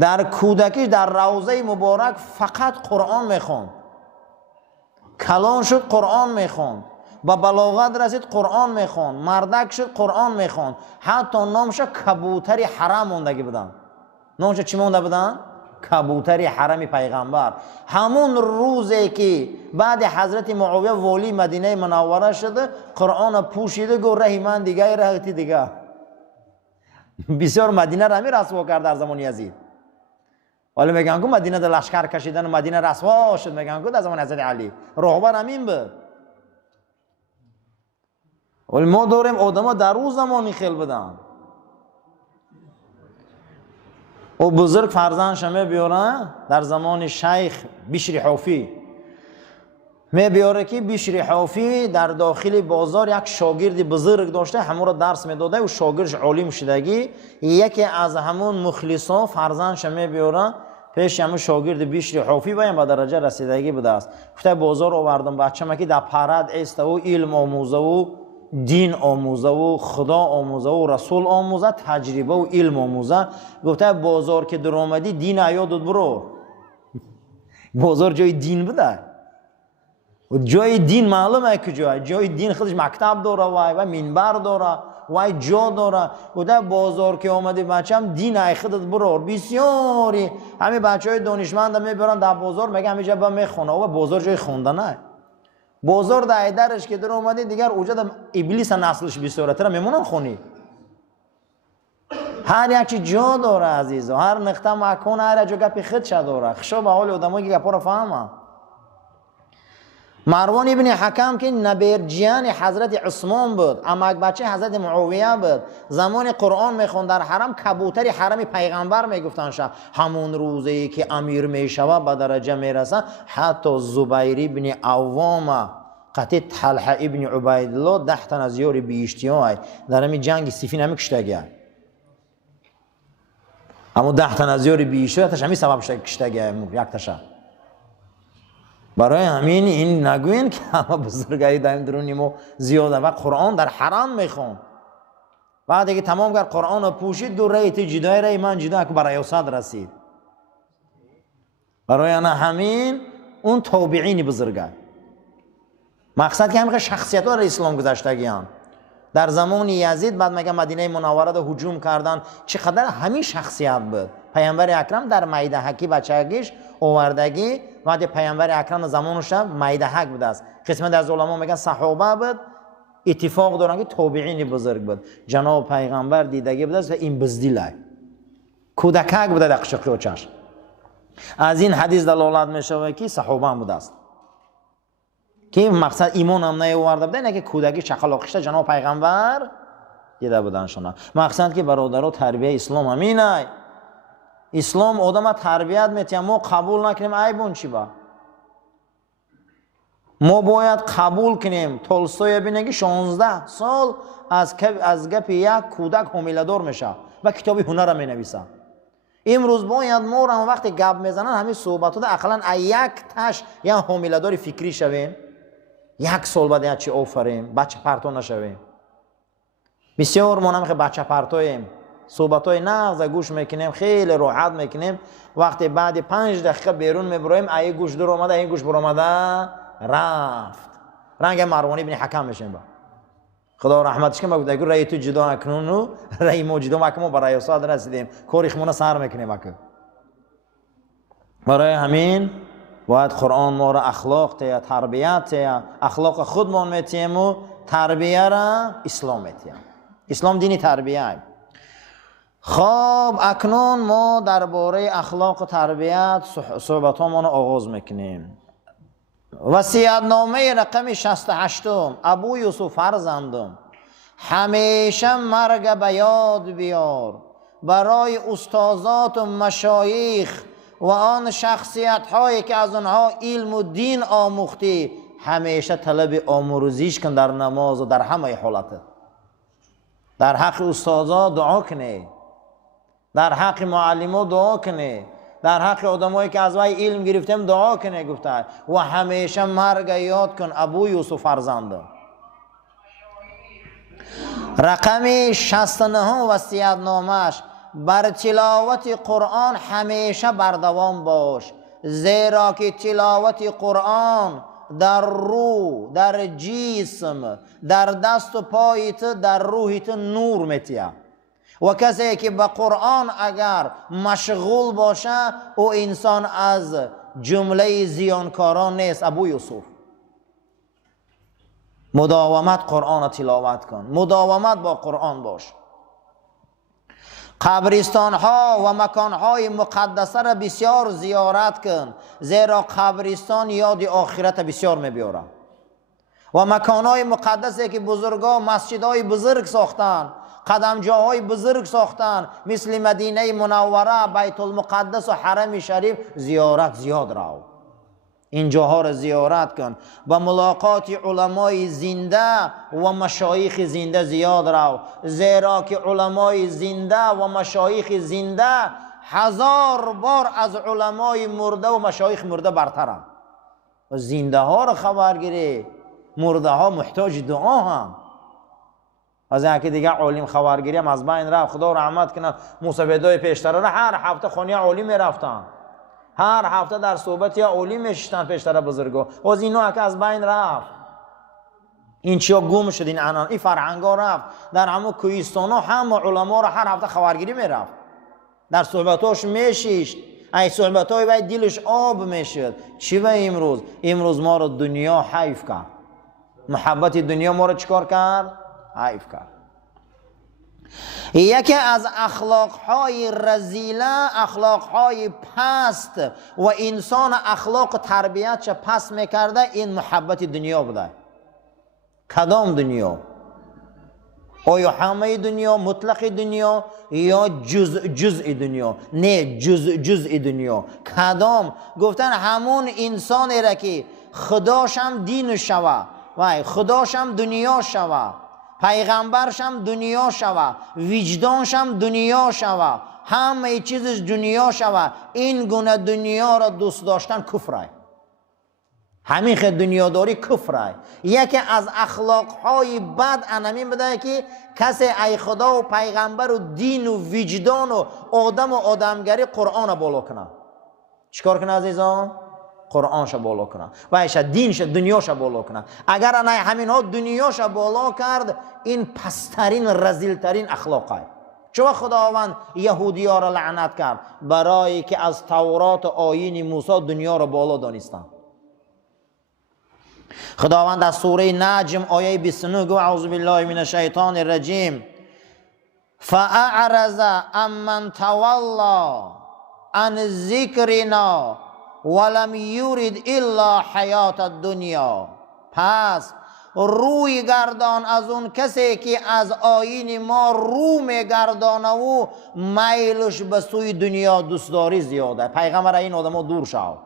در کودکیش در روضه مبارک فقط قرآن میخوند. کلان شد قرآن میخوند. با بلاغت رسید قرآن میخوند. مردک شد قرآن میخوند. حتی نامش کبوتری حرم موندگی بودن. نامش چی مونده بودن؟ کبوتری حرم پیغمبر. همون روزی که بعد حضرت معاویه والی مدینه منوره شده قرآن پوشیده گفت رهی من دیگه رهتی دیگه. بسیار مدینه را همی رسوا کرد در زمان یزید. ولی میگن که مدینه در لشکر کشیدن و مدینه رسوا شد. میگن که در زمان حضرت علی رهبر همین بود. ولی ما داریم آدم در اون زمانی خیل بدن. او بزرگ فرزندش می بیاره در زمان شیخ بشری حافی. می بیاره که بشری حافی در داخل بازار یک شاگرد بزرگ داشته، همون را درس میداده و شاگردش عالم شدگی. یکی از همون مخلصا فرزندش می بیاره پیش همون شاگرد بشری حافی و به درجه رسیدگی بوده است. گفته بازار آوردم بچه ما که در پرد ایسته و علم آموزه و دین آموزه و خدا آموزه و رسول آموزه، تجربه و علم آموزه. گفته بازار که در آمدی دین ایادت برو. بازار جای دین بوده. و جای دین معلومه که جای دین خودش مکتب داره و منبر داره و جا داره. گفته بازار که آمدی بچم دین ای خودت برو. بسیاری همین بچه های دانشمند میبرن در بازار میگه همینجا با میخونه و بازار جای خوندنه. بازار در درش که در اومده دیگر اوجد ابلیس نسلش بسیاره تر میمونن خونی. هر یکی جا داره عزیزا، هر نقطه مکان هر جا گپی خود شد داره. خشا به حال آدمایی که گپا رو فهمه. مروان ابن حکم که نبیرجیان حضرت عثمان بود، امک بچه حضرت معاویه بود. زمان قرآن میخوند در حرم کبوتری حرم پیغمبر میگفتن شد. همون روزی که امیر میشوه به درجه میرسه حتی زبیر ابن عوام قطع طلحه ابن عبیدالله 10 تن از یاری بیشتیان در همین جنگ سیفین همی کشتگی. اما 10 تن از یاری بیشتیان تش همی سبب کشتگی یک تشه. برای همین این نگوین که همه بزرگایی دایم درونیم و زیاده و قرآن در حرم میخوان. بعد که تمام کرد قرآن رو پوشید دو ریت جدای رای من جدا که برای اوساد رسید. برای همین اون تابعین بزرگای مقصد که همه شخصیت ها را اسلام گذاشتگیان. در زمان یزید بعد میگه مدینه منوره رو هجوم کردن، چقدر همین شخصیت بود. پیامبر اکرم در مایده حکی بچگیش آوردگی بعد پیامبر اکرم زمانش مایده حق بود است. قسمت از علما میگن صحابه بود، اتفاق دارن که تابعین بزرگ بود. جناب پیغمبر دیدگی بود است و این بزدیلای کودکک بود در قشقی و چشم. از این حدیث دلالت میشه که صحابه بود است. که مقصد ایمان هم نیاورده بودن، اینه که کودکی چخلاقشته جناب پیغمبر دیده بودن شما. مقصد که برادرها تربیت اسلام همینه. اسلام آدم تربیت میتیم، ما قبول نکنیم عیبون چی با؟ ما باید قبول کنیم. تولستوی بینه که 16 سال از گپ یک کودک حامله‌دار میشه و کتابی هنر رو مینویسه. امروز باید ما رو وقتی گپ میزنن همین صحبتات اقلا یک تاش یا حامله‌دار فکری شویم. 1 سال بعد چی آفریم بچه پرتو نشویم. بسیار ما نمیخواه بچه پرتویم. صحبت‌های نغز گوش میکنیم، خیلی راحت میکنیم. وقتی بعد 5 دقیقه بیرون میبریم، ای گوش در اومده، این گوش بر اومده، رفت. رنگ مروان ابن حکم میشیم با خدا رحمتش کنه. بگو دیگه رای تو جدا اکنون و رای ما جدا مکمو برای استاد رسیدیم، کوریخمون سر میکنیم اکو. برای همین باید قرآن ما را اخلاق تیا، تربیت تیا، اخلاق خودمون میتیم و تربیه را اسلام میتیم. اسلام دینی تربیه. خب اکنون ما درباره اخلاق و تربیت صحبتامون آغاز میکنیم. وصیت‌نامه رقم 68. ابو یوسف فرزندم، همیشه مرگ به یاد بیار برای استادات و مشایخ و آن شخصیت هایی که از آنها علم و دین آموختی. همیشه طلب آموزیش کن در نماز و در همه حالت. در حق استادا دعا کنی، در حق معلمو دعا کنی، در حق آدمایی که از وای علم گرفتیم دعا کنی. گفته و همیشه مرگ یاد کن ابو یوسف فرزندم. رقم 69 وصیت‌نامه‌اش، بر تلاوت قرآن همیشه بردوام باش، زیرا که تلاوت قرآن در روح، در جسم، در دست و پایت، در روحت نور میتیه. و کسی که به قرآن اگر مشغول باشه او انسان از جمله زیانکاران نیست. ابو یوسف مداومت قرآن تلاوت کن، مداومت با قرآن باش. قبرستان ها و مکان های مقدسه را بسیار زیارت کن، زیرا قبرستان یاد آخرت بسیار میبیاره. و مکان های مقدسه که بزرگا مسجد های بزرگ ساختن، قدمجاهای بزرگ ساختن، مثل مدینه منوره، بیت المقدس و حرم شریف، زیارت زیاد رو. این جاها را زیارت کن. با ملاقات علمای زنده و مشایخ زنده زیاد رو، زیرا که علمای زنده و مشایخ زنده 1000 بار از علمای مرده و مشایخ مرده برترند. و زنده ها را خبر گیری، مرده ها محتاج دعا هم. از اینکه دیگه عالم خبرگیری هم از بین رفت. خدا رحمت کنه. موسویدای پیشتر را هر هفته خانه عالم میرفتن، هر هفته در صحبت یا عالم میشتن پیشتر بزرگا. از اینا که از بین رفت، این چیا گم شد، این انان، این فرهنگا رفت. در همه کوهستانا هم علما را هر هفته خبرگیری میرفت، در صحبتاش میشیشت. ای صحبتای وای دلش آب میشد. چی و امروز ما رو دنیا حیف کرد. محبت دنیا ما رو چیکار کرد؟ حیف کرد. یکی از اخلاقهای رذیله، اخلاقهای پست و انسان اخلاق تربیت چه پست میکرده، این محبت دنیا بوده. کدام دنیا؟ آیا همه دنیا، مطلق دنیا، یا جزء دنیا؟ نه، جزء دنیا. کدام؟ گفتن همون انسانی را که خداشم دین شوه، وای خداشم دنیا شوه، پیغمبرشم دنیا شوه، وجدانشم دنیا شوه، همه چیزش دنیا شوه. این گونه دنیا را دوست داشتن کفره. همین خیلی دنیاداری کفره. یکی از اخلاقهای بد انمین بده که کسی ای خدا و پیغمبر و دین و وجدان و آدم و آدمگری قرآن را بالا کنه. چیکار کنه عزیزان؟ قرآنش بالا کنه و ایش دینش دنیاش بالا کنه. اگر نه همین ها دنیاش بالا کرد، این پسترین رذیلترین اخلاقه. چون خداوند یهودی ها را لعنت کرد برای که از تورات و آیین موسی دنیا را بالا دانستند. خداوند در سوره نجم آیه 29 گفت اعوذ بالله من الشیطان الرجیم فاعرض عمن تولی عن ذکرنا ولم یرید الا حیات الدنیا. پس روی گردان از اون کسی که از آیین ما رو میگردانه و میلش به سوی دنیا دوستداری زیاده. پیغمبر این آدمو دور شو.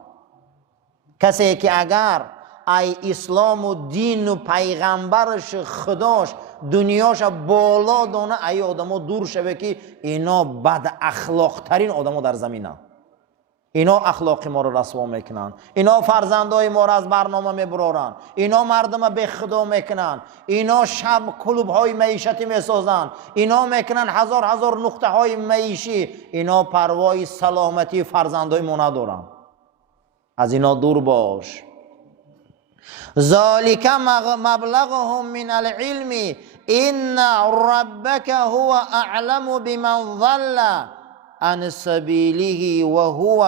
کسی که اگر ای اسلام و دین و پیغمبرش خداش دنیاش بالا دانه، ای آدمو دور شوه که اینا بد اخلاق ترین آدمو در زمینه. اینا اخلاق ما رو رسوا میکنن، اینا فرزندای ما رو از برنامه میبرارن، اینا مردم به خدا میکنن، اینا شب کلوب های معیشتی میسازن، اینا میکنن هزار نقطه های معیشی، اینا پروای سلامتی فرزندای ما ندارن. از اینا دور باش. ذالک مبلغهم من العلم ان ربک هو اعلم بمن ضل عن سبیله و هو،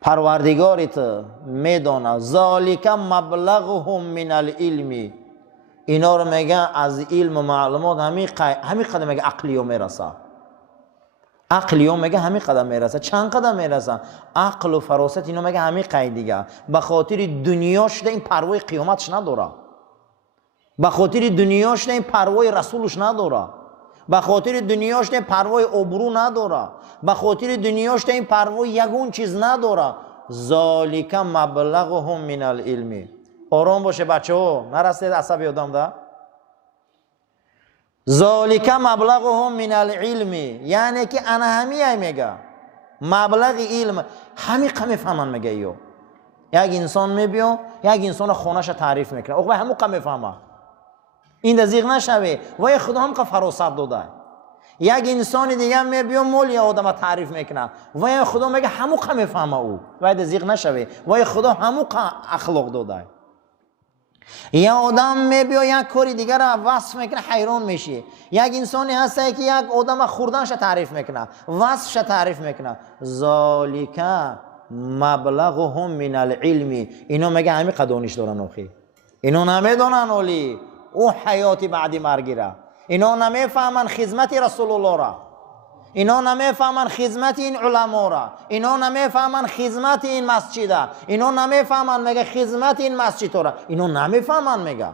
پروردگارت میدونه. ذالک مبلغهم من العلم، اینا رو میگن از علم و معلومات همین قدم میگه عقلیو میرسه. عقلیو میگه همین قدم میرسه. چند قدم میرسه؟ عقل و فراست اینو میگه همین قید دیگه. به خاطر دنیاش ده این پروای قیامتش نداره، به خاطر دنیاش ده این پروای رسولش نداره، به خاطر دنیاش ده پروای ابرو نداره، به خاطر دنیاش ده این پروای یگون چیز نداره. ذالک مبلغهم من العلم. آرام باشه بچه ها، نرسید عصبی آدم ده. ذالک مبلغهم من العلم، یعنی که انا همیه میگه مبلغ علم همی قم فهمن میگه. یک انسان میبیو یک انسان خونش تعریف میکنه، اوه همو قم فهمه، این دزیغ نشوه و خدا هم که فراست داده. یک انسان دیگه میبیو مولی آدم تعریف میکنه و خدا میگه همو قم فهمه او و دزیغ نشوه و خدا همو اخلاق داده. یا آدم میبیو یک کاری دیگر را وصف میکنه حیران میشی. یک انسانی هسته که یک آدم خوردنش تعریف میکنه، وصفش تعریف میکنه. ذالک مبلغهم من العلم، اینو میگه همین قدانیش دارن آخی. اینو نمیدونن اولی او حیاتی بعدی مرگی را، اینو نمیفهمن خدمت رسول الله را، اینا نمیفهمن خدمت این علما را، اینا نمیفهمن خدمت این مسجد را، اینا نمیفهمن میگه خدمت این مسجد را، اینا نمیفهمن میگه.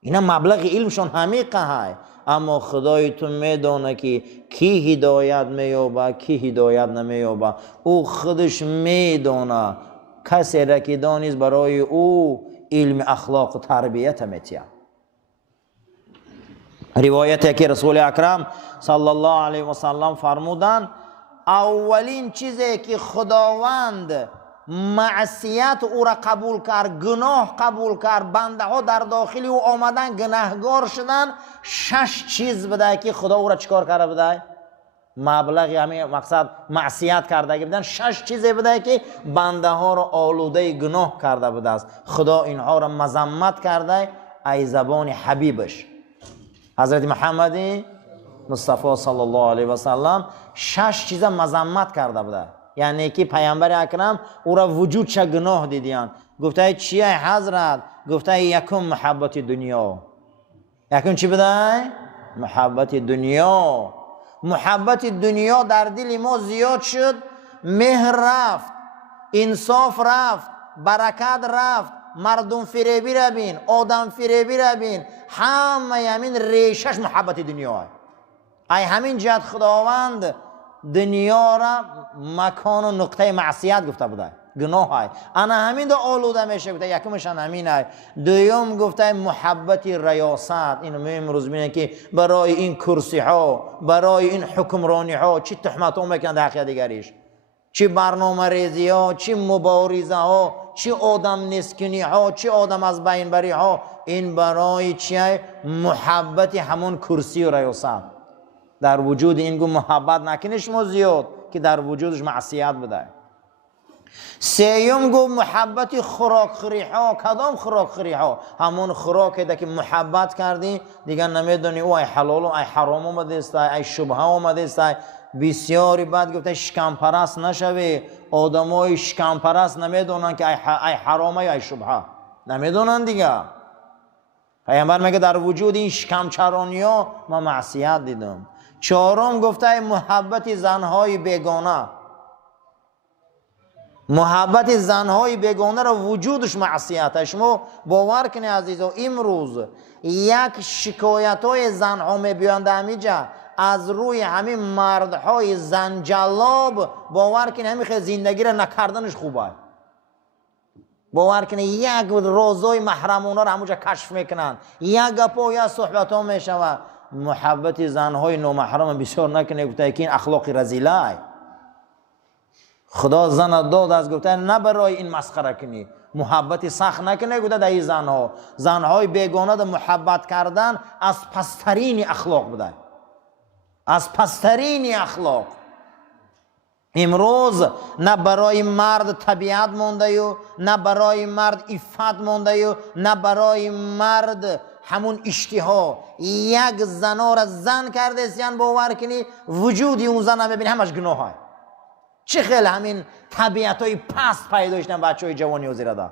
اینا مبلغ علمشون همیقه های. اما خدای تو میدونه که کی هدایت مییابه کی هدایت نمییابه. او خودش میدونه. کسی را که دانست برای او علم اخلاق و تربیت میتیه. روایتی که رسول اکرم صلی الله علیه و سلم فرمودن اولین چیزی که خداوند معصیت او را قبول کرد، گناه قبول کرد، بنده ها در داخل او آمدن گناهگار شدن، 6 چیز بده که خدا او را چیکار کرده بده؟ مبلغ همین مقصد معصیت کرده بودن. 6 چیزی بده که بنده ها را آلوده گناه کرده بوده است. خدا اینها را مذمت کرده ای زبان حبیبش حضرت محمد مصطفی صلی الله علیه و سلم 6 چیز مذمت کرده بوده. یعنی که پیامبر اکرم او را وجود چه گناه دیدیان. گفته چیه حضرت؟ گفته یکم محبت دنیا. یکم چی بوده؟ محبت دنیا. محبت دنیا در دل ما زیاد شد، مهر رفت، انصاف رفت، برکت رفت، مردم فریبی را بین، آدم فریبی را بین، همه همین ریشش محبت دنیا ای همین جهت خداوند دنیا را مکان و نقطه معصیت گفته بوده، گناه های انا همین دو آلوده میشه بوده. یکمشان همین های. دویم گفته محبت ریاست. اینو می امروز بینه که برای این کرسی ها، برای این حکمرانی ها چی تهمت ها میکنن در حق دیگریش، چی برنامه ریزی ها، چی مبارزه ها، چی آدم نسکنی ها، چی آدم از بین بری ها. این برای چیه؟ محبت همون کرسی و ریاست. در وجود این گو محبت نکنش ما زیاد که در وجودش معصیت بده. سیوم گو محبت خوراک خوری ها. کدام خوراک خوری ها؟ همون خوراکی ده که محبت کردی دیگه نمیدونی او ای حلال و ای حرام اومده است، ای شبهه اومده است. بسیاری بعد گفته شکم پرست نشوی. آدمای شکم پرست نمیدونن که ای حرامه یا ای شبهه نمیدونن دیگه. پیامبر میگه در وجود این شکم چرانی ها ما معصیت دیدم. چهارم گفته محبت زنهای بیگانه. محبت زنهای بیگانه را وجودش معصیت. شما باور کنید عزیزا امروز یک شکایت های زن ها میبیانده همیجا از روی همین مردهای زنجلاب. باور کنید همین خیلی زندگی را نکردنش خوبه. باور کنید یک رازای محرمانه را همونجا کشف میکنن، یک گپ و یک صحبت ها میشوه. محبت زنهای نامحرم بسیار نکنه، گفته که این اخلاق رذیله. خدا زن داد از گفته نه برای این مسخره کنی، محبت سخت نکنه. گفته در این زنهای بیگانه در محبت کردن از پسترین اخلاق بوده، از پسترین اخلاق. امروز نه برای مرد طبیعت مونده و نه برای مرد عفت مونده و نه برای مرد همون اشتها. یک زنا را زن کرده سیان باور کنی وجودی اون زن هم ببینی همش گناه های. چه خیلی همین طبیعت های پست پیدا شدن بچه های جوانی و زیراده.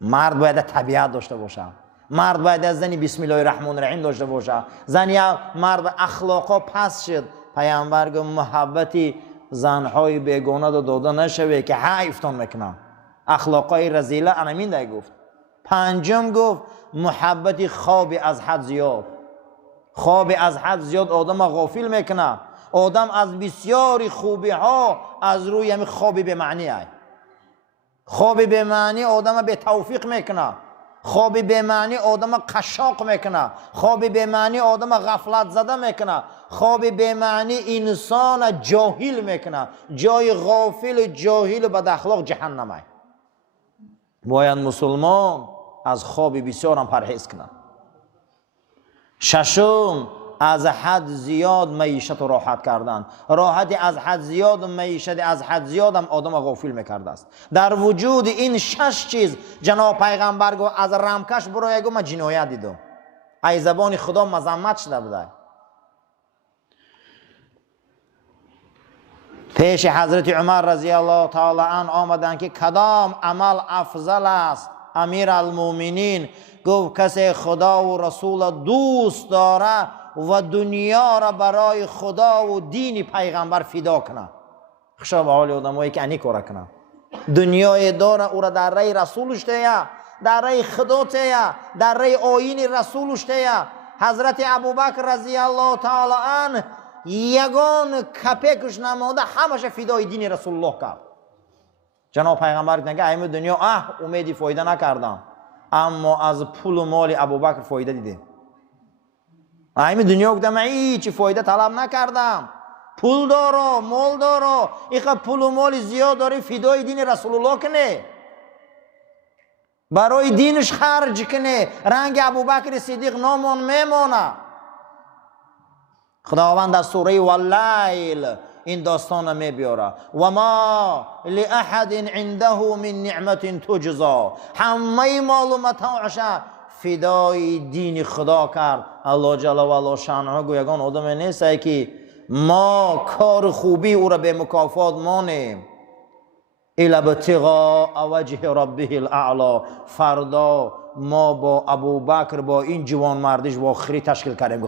مرد باید طبیعت داشته باشه، مرد باید از زنی بسم الله الرحمن الرحیم داشته باشه. زن یا مرد اخلاقا پست شد، پیامبر گفت محبتی زنهای بیگانه داده نشوه که حیفتان میکنن. اخلاقای رذیله انمین ده گفت. پنجم گفت محبتی خواب از حد زیاد. خواب از حد زیاد آدم غافل میکنه. آدم از بسیاری خوبی ها از روی همین خوابی به معنی های. خوابی به معنی آدم به توفیق میکنه. خوابی به معنی آدم قشاق میکنه. خوابی به معنی آدم غفلت زده میکنه. خوابی به معنی انسان جاهل میکنه. جای غافل جاهل بد اخلاق جهنمه. باید مسلمان از خواب بسیار هم پرهیز کنه. ششم از حد زیاد معیشت راحت کردن. راحتی از حد زیاد و معیشت از حد زیاد هم آدم غافل میکرده است. در وجود این 6 چیز جناب پیغمبر گفت از رمکش برای گفت من جنایت دیدم. ای زبان خدا مذمت شده بوده. پیش حضرت عمر رضی الله تعالی عنه آمدن که کدام عمل افضل است؟ امیر المؤمنین گفت کسی خدا و رسول دوست داره و دنیا را برای خدا و دین پیغمبر فدا کنه. خشاب حال آدمایی که انی کار کنه. دنیای داره او را در رای رسولش تیا، در رای خدا تیا، در رای آیین رسولش تیا. حضرت ابوبکر رضی الله تعالی عنه یگان کپکش نماده همش فدای دین رسول الله کرد. جناب پیغمبر میگه ایمه دنیا امیدی فایده نکردم، اما از پول و مال ابوبکر فایده دیده. ایمه دنیا گفتم هیچ فایده طلب نکردم، پول دارو مال دارو، ایخه پول و مال زیاد داری فدای دین رسول الله کنه، برای دینش خرج کنه. رنگ ابوبکر صدیق نامان میمونه. خداوند از سوره واللیل این داستان میبیاره و ما لاحد عنده من نعمت تجزا. همه معلوماتش فدای دین خدا کرد. الله جل و علا شانه گو یگان آدم نیست که ما کار خوبی او را به مکافات مانیم. الا ابتغاء وجه ربه الاعلا. فردا ما با ابوبکر با این جوان مردش و آخری تشکیل کردیم.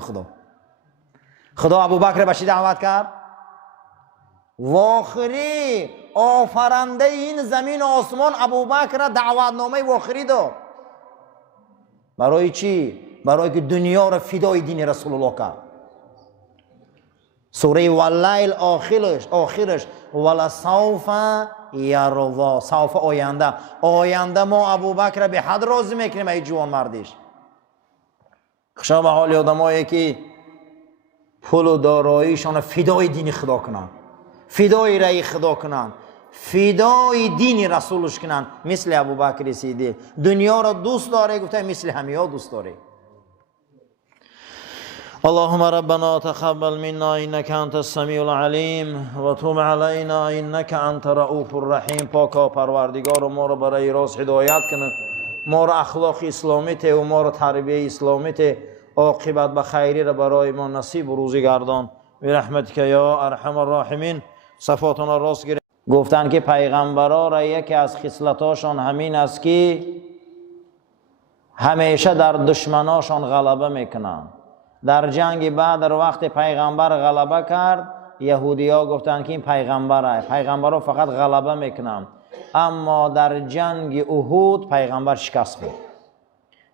خدا ابوبکر به چی دعوت کرد؟ و آخری آفرنده این زمین و آسمان ابوبکر را دعوتنامه و آخری داد. برای چی؟ برای که دنیا را فدای دین رسول الله کرد. سوره واللیل آخرش ولسوف یرضا. سوف آینده ما ابوبکر به حد راضی میکنیم ای جوان مردش. خشا به حال آدمایی که پول و داراییشان فدای دین خدا کنن، فدای رای خدا کنن، فدای دین رسولش کنن، مثل ابوبکر صدیق. دنیا را دوست داره گفته مثل همیا دوست داره. اللهم ربنا تقبل منا انك انت السميع العليم و تب علينا انك انت رؤوف الرحیم. پاکا پروردگار ما را برای راست هدایت کنه، ما را اخلاق اسلامی ته و ما را تربیت اسلامی ته، عاقبت به خیری را برای ما نصیب و روزی گردان برحمتک یا ارحم الراحمین. صفاتنا راست گرفت. گفتن که پیغمبرا را یکی از خصلتاشان همین است که همیشه در دشمناشان غلبه میکنن. در جنگ بدر وقت پیغمبر غلبه کرد، یهودیا گفتن که این پیغمبرها فقط غلبه میکنن، اما در جنگ احد پیغمبر شکست خورد.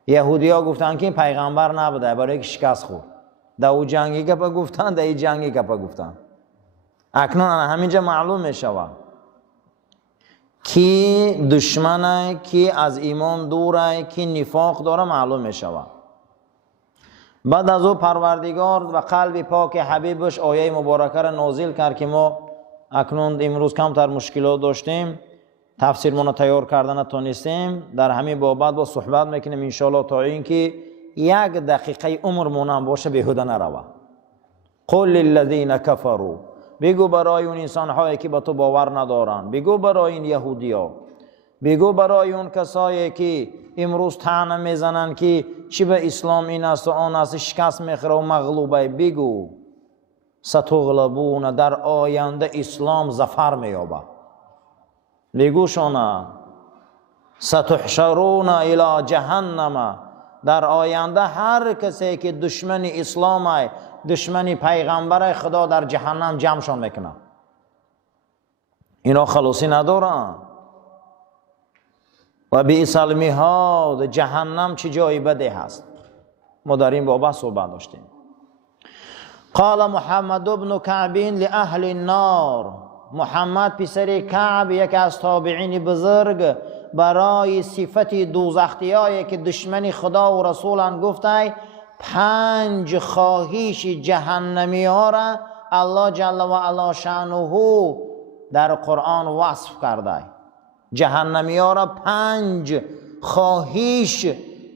یهودیا گفتن که این پیغمبر نبوده برای اینکه شکست خورد. در او جنگی گپ گفتن، در این جنگی گپ گفتن. اکنون همینجا معلوم میشود کی دشمنه، کی از ایمان دوره، کی نفاق داره معلوم میشود. بعد از او پروردگار و قلب پاک حبیبش آیه مبارکه را نازل کرد که ما اکنون امروز کمتر مشکلات داشتیم، تفسیر مون تیار کردن نتونستیم، در همین بابت با صحبت میکنیم انشاءالله تا اینکه یک دقیقه عمرمون هم باشه بیهوده نروه. قل للذین کفروا، بگو برای اون انسان هایی که به تو باور ندارن، بگو برای این یهودی ها، بگو برای اون کسایی که امروز طعنه میزنن که چی به اسلام این است و آن است، شکست میخوره و مغلوبه، بگو ستغلبون، در آینده اسلام ظفر مییابه. بگو شما ستحشرون الی جهنم، در آینده هر کسی که دشمن اسلام است، دشمن پیغمبر خدا، در جهنم جمعشان میکنه. اینا خلاصی ندارن. و بئس المهاد، جهنم چه جای بده هست. ما در این بابت صحبت داشتیم. قال محمد بن کعب لأهل النار، محمد پسر کعب یک از تابعین بزرگ برای صفت دوزختیایی که دشمن خدا و رسولان گفته 5 خواهش جهنمی ها را الله جل و علا شأنه در قرآن وصف کرده. جهنمی ها را 5 خواهش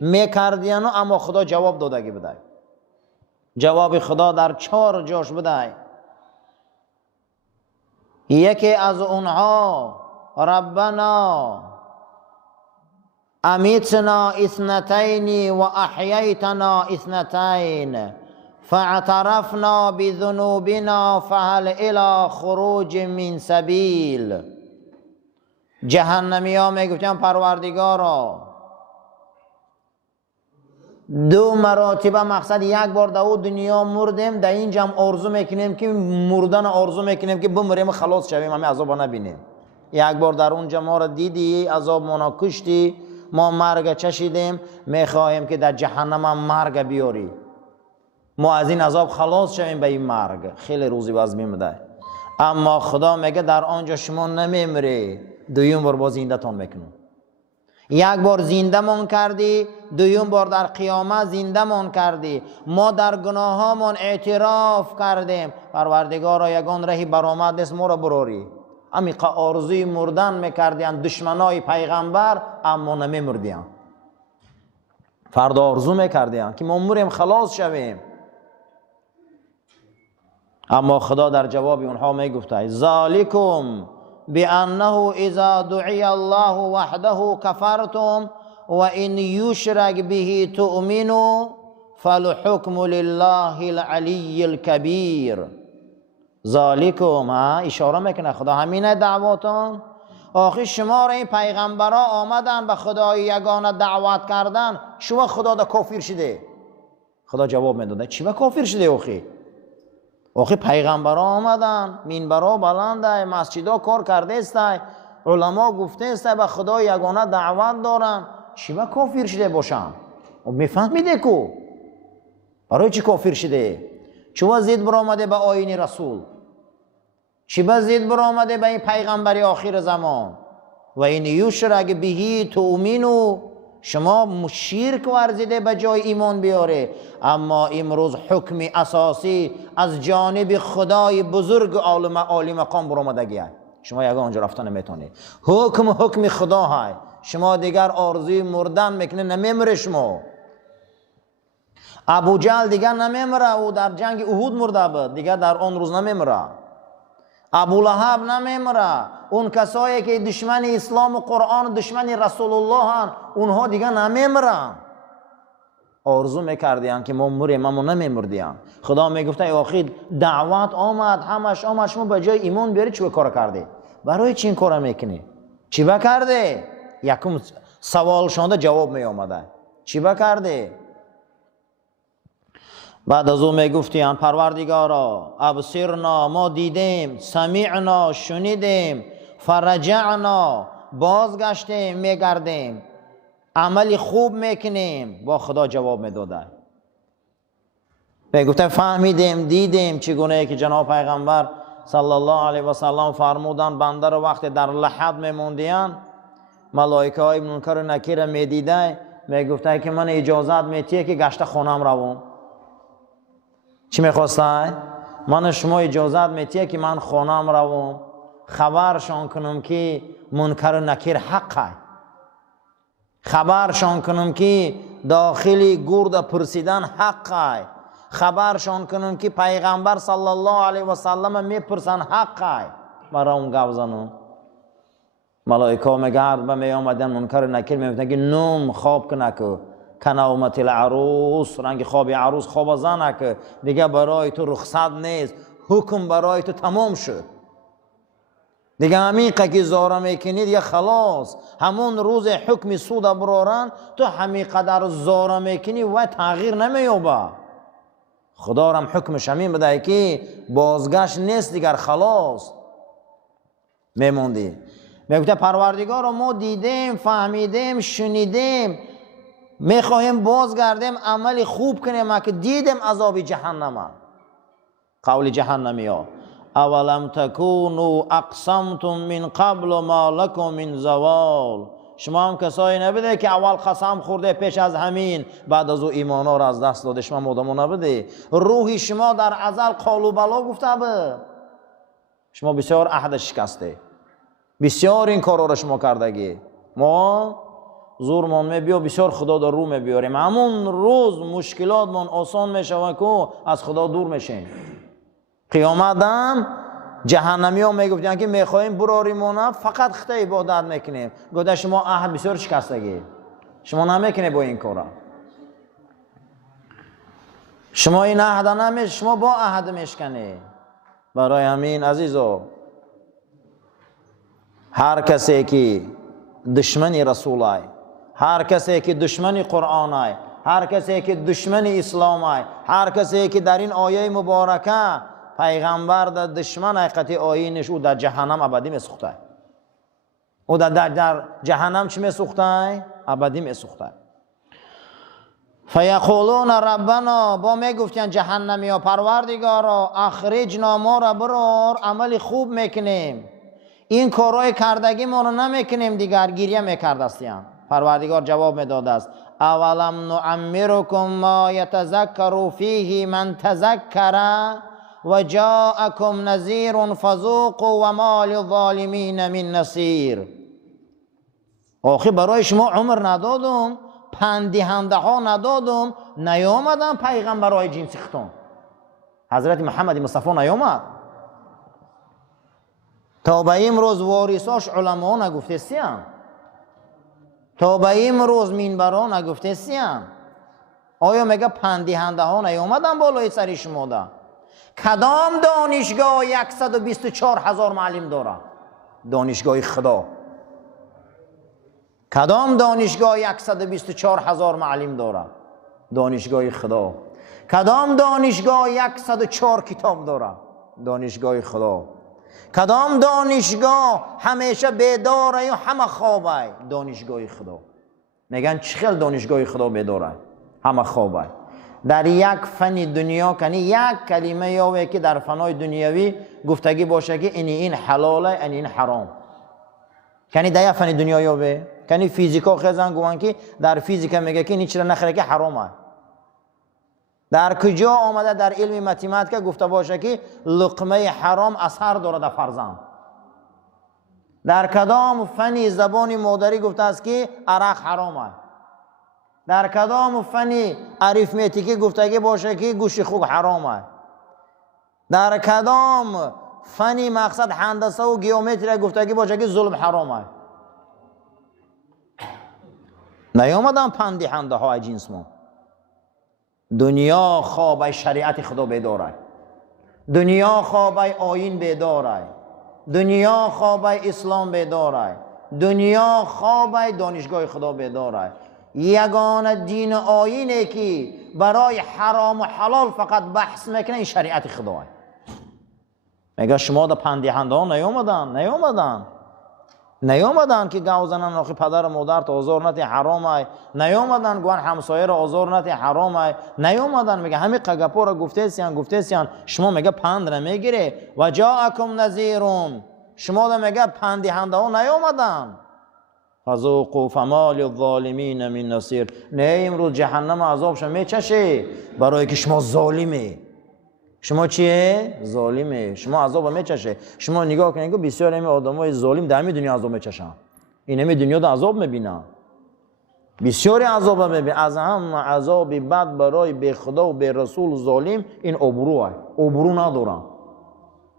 میکردین اما خدا جواب دادگی بده. جواب خدا در 4 جاش بده. یکی از اونها ربنا امیتنا 2 و احییتنا 2 فاعترفنا بذنوبنا فهل الی خروج من سبیل. جهنمی ها میگفتن پروردگارا 2 مراتبه، مقصد یک بار در دنیا مردیم، در اینجا هم آرزو میکنیم که مردن آرزو میکنیم که بمریم خلاص شویم، همه عذاب نبینیم. یک بار در اونجا ما را دیدی، عذاب ما کشتی، ما مرگ چشیدیم، میخواهیم که در جهنم هم مرگ بیاری، ما از این عذاب خلاص شویم به این مرگ. خیلی روزی باز میمده. اما خدا میگه در آنجا شما نمیمری، دویم بار باز زنده تان میکنم. یک بار زنده من کردی، دویم بار در قیامت زنده من کردی. ما در گناهامون اعتراف کردیم، پروردگارا یگان رهی برآمد نیست ما را براری. امیقا آرزوی مردن میکردیم دشمنای پیغمبر، اما نمیمردیم. فردا آرزو میکردیم که ما مریم خلاص شویم، اما خدا در جواب اونها میگفته ذالکم بأنه اذا دعی الله وحده کفرتم و ان یشرک به تؤمنوا فالحکم لله العلی الکبیر. ذالکم، اشاره میکنه خدا همینه دعواتان. آخه شما را این پیغمبرها آمدن به خدای یگانه دعوت کردن، شما خدا دا کافر شده. خدا جواب میداده چی با کافر شده؟ آخه پیغمبرها آمدن، منبرها بلنده، مسجدها کار کرده است، علما گفته است به خدای یگانه دعوت دارن، چی با کافر شده باشن؟ میفهمیده کو برای چی کافر شده؟ چوا زید برآمده به آیین رسول، چی با زید برآمده به این پیغمبر آخر زمان. و این یشرک به تؤمنوا، شما شرک ورزیده به جای ایمان بیاره. اما امروز حکم اساسی از جانب خدای بزرگ عالی مقام برآمدگی، شما یگان آنجا رفتن نمیتونید. حکم خدا های، شما دیگر آرزوی مردن میکنه، نمیمره. شما ابو جهل دیگر نمیمره، او در جنگ احد مرده بود، دیگر در آن روز نمیمره. ابو لهب نمیمره، اون کسایی که دشمن اسلام و قرآن، دشمن رسول الله هن، اونها دیگر نمیمرن. آرزو میکردین که ما مریم اما نمیمردیم. خدا میگفته آخر دعوت آمد، همش آمد، شما به جای ایمان بیاری چی کار کرده؟ برای چی این کار میکنی؟ چی بکرده؟ یکم سوال شانده جواب می آمده چی بکرده؟ بعد از او میگفتیم پروردگارا ابصرنا، ما دیدیم، سمعنا، شنیدیم، فرجعنا، بازگشتیم، میگردیم، عمل خوب میکنیم. با خدا جواب میداده، میگفتیم فهمیدیم، دیدیم چگونه که جناب پیغمبر صلی الله علیه و سلم فرمودن بنده رو وقتی در لحد میموندین، ملائکه های منکر و نکیر میدیده، میگفته که من اجازت میتیه که گشت خونم روم. چی میخواستای؟ من شما اجازت میتیه که من خانم روم خبرشان کنم که منکر و نکیر حقه، خبرشان کنم که داخلی گرد پرسیدن حقه، خبرشان کنم که پیغمبر صلی الله علیه و سلم میپرسن حقه. برای اون گپ زنم ملائکه میگرد و میامدن منکر نکیر میگفتن که نوم خواب کنه که کنومت العروس، رنگ خواب عروس خواب زنه که دیگه برای تو رخصت نیست، حکم برای تو تمام شد دیگه. همین که زاره میکنی دیگه خلاص، همون روز حکم سود برارن تو همین قدر زاره میکنی و تغییر نمیوبه. خدا رم حکمش همین بده که بازگشت نیست دیگر، خلاص میموندی. میگه پروردگار ما دیدیم، فهمیدیم، شنیدیم، میخواهیم بازگردیم عمل خوب کنیم که دیدیم عذاب جهنم. قول جهنمی ها اولم تکونوا اقسمتم من قبل ما لکم من زوال، شما هم کسایی نبوده که اول قسم خورده پیش از همین بعد از او ایمانا را از دست داده، شما مردمون نبوده. روحی شما در ازل قالو بلا گفته به شما، بسیار عهد شکسته، بسیار این کارا را شما کردگی. ما زورمان میبیا بسیار خدا در رو میبیاریم، همون روز مشکلاتمان آسان میشود که از خدا دور میشین. قیامت هم جهنمی ها میگفتن که میخوایم براریمونه فقط خطا عبادت میکنیم. گفته شما عهد بسیار شکستگی، شما نمیکنه با این کارا، شما این عهد نمیشه، شما با عهد میشکنی. برای همین عزیزو هر کسی که دشمنی رسول ای، هر کسی که دشمنی قرآن ای، هر کسی که دشمنی اسلام ای، هر کسی که در این آیه مبارکه پیغمبر در دشمن حقیقتی آیینش او در جهنم ابدی میسوخته، او در جهنم چی میسوخته؟ ابدی میسوخته. فیقولون ربنا، با میگفتن جهنمی ها پروردگارا اخرجنا، ما را برار عمل خوب میکنیم، این کارهای کردگی ما رو نمیکنیم دیگر. گریه میکردستیم. پروردگار جواب میداد است اولم نعمرکم ما یتذکر فیه من تذکر و جاءکم نذیر فذوقوا و ما للظالمین من نصیر. آخه برای شما عمر ندادم، پندهنده ها ندادم، نیامدن پیغمبرای جنس ختم حضرت محمد مصطفی نیامد تا به امروز وارثاش علما نگفته سیان، تا به امروز منبرا نگفته سیان. آیا میگه پندهنده ها نیامدن بالای سر شما ده؟ کدام دانشگاه 124,000 معلم داره؟ دانشگاه خدا. کدام دانشگاه 124,000 معلم داره؟ دانشگاه خدا. کدام دانشگاه 104 کتاب داره؟ دانشگاه خدا. کدام دانشگاه همیشه بیداره یا همه خوابه؟ دانشگاه خدا. میگن چه خیلی دانشگاه خدا بیداره همه خوابه. در یک فن دنیا کنی یک کلمه یا که در فنای دنیاوی گفتگی باشه که این حلاله این حرام، کنی در یک فن دنیا یا به کنی فیزیکا خیزن گوان که در فیزیکا میگه که این چرا نخره که حرامه. در کجا آمده در علم متیماتیک گفته باشه که لقمه حرام اثر داره در فرزند؟ در کدام فنی زبان مادری گفته است که عرق حرامه؟ در کدام فنی اریتمتیکی گفتگی باشه که گوشت خوک حرامه؟ در کدام فنی مقصد هندسه و گیومتری گفتگی باشه که ظلم حرامه؟ نیامدن پندهنده های جنس ما. دنیا خواب شریعت خدا بیداره، دنیا خواب آیین بیداره، دنیا خواب اسلام بیداره، دنیا خواب دانشگاه خدا بیداره. یگانه دین آیینه که برای حرام و حلال فقط بحث میکنه این شریعت خداه. میگه شما در پندهنده ها نیامدن که گاو زنن آخی پدر و مادر تا آزار نتی حرامه، نیامدن گوان همسایه را آزار نتی حرامه، نیامدن. میگه همین قگپا را گفته سیان شما میگه پند نمیگیره. و جاءکم نذیرون، شما دا میگه پندهنده ها نیامدن. فذوقوا فما للظالمین من نصیر، نه امروز جهنم عذابش میچشه برای که شما ظالمی. شما چیه؟ ظالمه. شما عذاب میچشه. شما نگاه کنید که بسیار همه آدمای ظالم در همین دنیا عذاب میچشن. این همین دنیا دا عذاب میبینن. بسیاری عذاب میبینن. از هم عذاب بد برای به خدا و به رسول ظالم این آبروه. آبرو ندارن.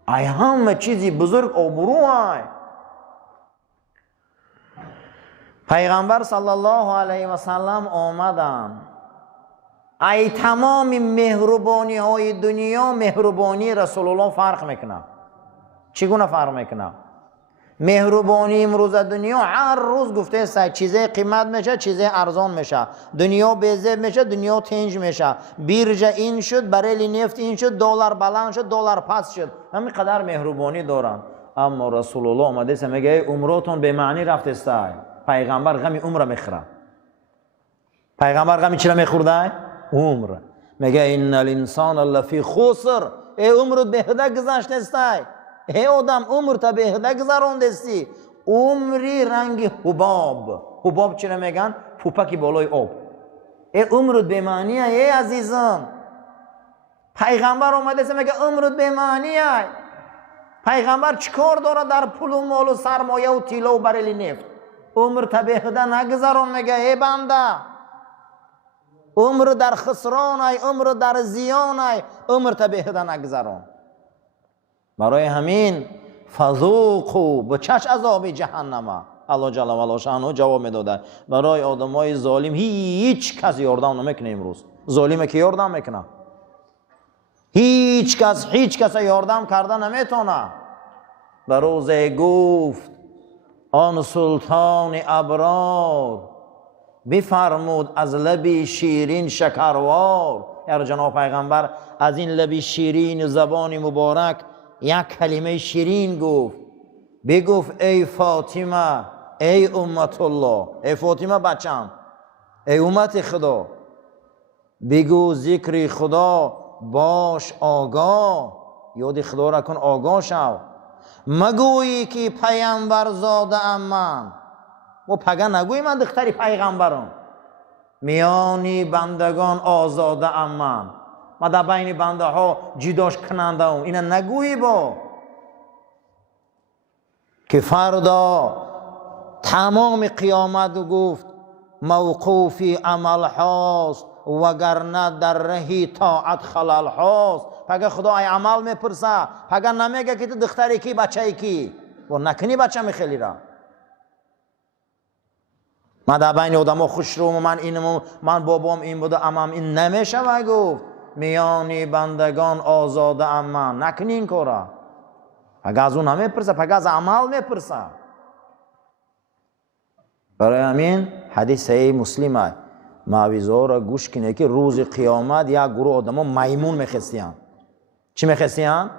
ای همه چیزی بزرگ آبروه. پیغمبر صلی الله علیه و سلم آمدن. ای تمام مهربانی های دنیا مهربانی رسول الله فرق میکنه. چگونه فرق میکنه؟ مهربانی امروز دنیا هر روز گفته است چیزی قیمت میشه، چیزی ارزان میشه، دنیا بیزه میشه، دنیا تنج میشه، بیرجه این شد، بریل نفت این شد، دلار بلند شد، دلار پس شد. همین قدر مهربانی دارن. اما رسول الله اومده است میگه عمرتون به معنی رفته است. پیغمبر غمی عمر میخوره. پیغمبر غمی چی را میخورده؟ عمر. میگه ان الانسان لفی خسر. ای عمرت به هده گذشته است. ای آدم عمر تا به هده گذرانده استی. عمری رنگ حباب. حباب چی را میگن؟ پوپک بالای آب. ای عمرت به معنی ای عزیزم. پیغمبر اومده است میگه عمرت به معنی. پیغمبر چیکار داره در پول و مال و سرمایه و طلا و بریل نفت؟ عمر تا به هده نگذران. میگه ای بنده عمر در خسران ای، عمر در زیان ای، عمر تا به هده نگذران. برای همین فذوقوا بچش عذاب جهنم. الله جل و علا شانو جواب میداده برای آدمای ظالم هیچ کس یاردم نمیکنه. امروز ظالم که یاردم میکنه؟ هیچ کس یاردم کرده نمیتونه. به روز گفت آن سلطان ابرار بفرمود از لب شیرین شکروار. یعنی جناب پیغمبر از این لب شیرین زبان مبارک یک کلمه شیرین گفت. بگفت ای فاطمه ای امت الله. ای فاطمه بچم، ای امت خدا، بگو ذکر خدا باش آگاه. یاد خدا را کن، آگاه شو. مگویی که پیامبر زاده ام من. و پگه نگویی من دختری پیغمبرم. میانی بندگان آزاده ام من. ما در بین بنده ها جداش کننده ام. اینا نگویی با که فردا تمام قیامت گفت موقوفی عمل هاست وگرنه در رهی طاعت خلل هاست. پگه خدا ای عمل میپرسه، پگه نمیگه که تو دختری کی بچه کی و نکنی بچه میخیلی را. من در بین آدم ها خوش رو من اینم، من بابام این بوده امام این نمیشه. و گفت میانی بندگان آزاده ام من. نکنی این کارا. پگه از اون نمیپرسه، پگه از عمل میپرسه. برای همین حدیث صحیح مسلمه معویزه را گوش کنه که روز قیامت یک گروه آدم ها میمون میخستیان. چی میخستیان؟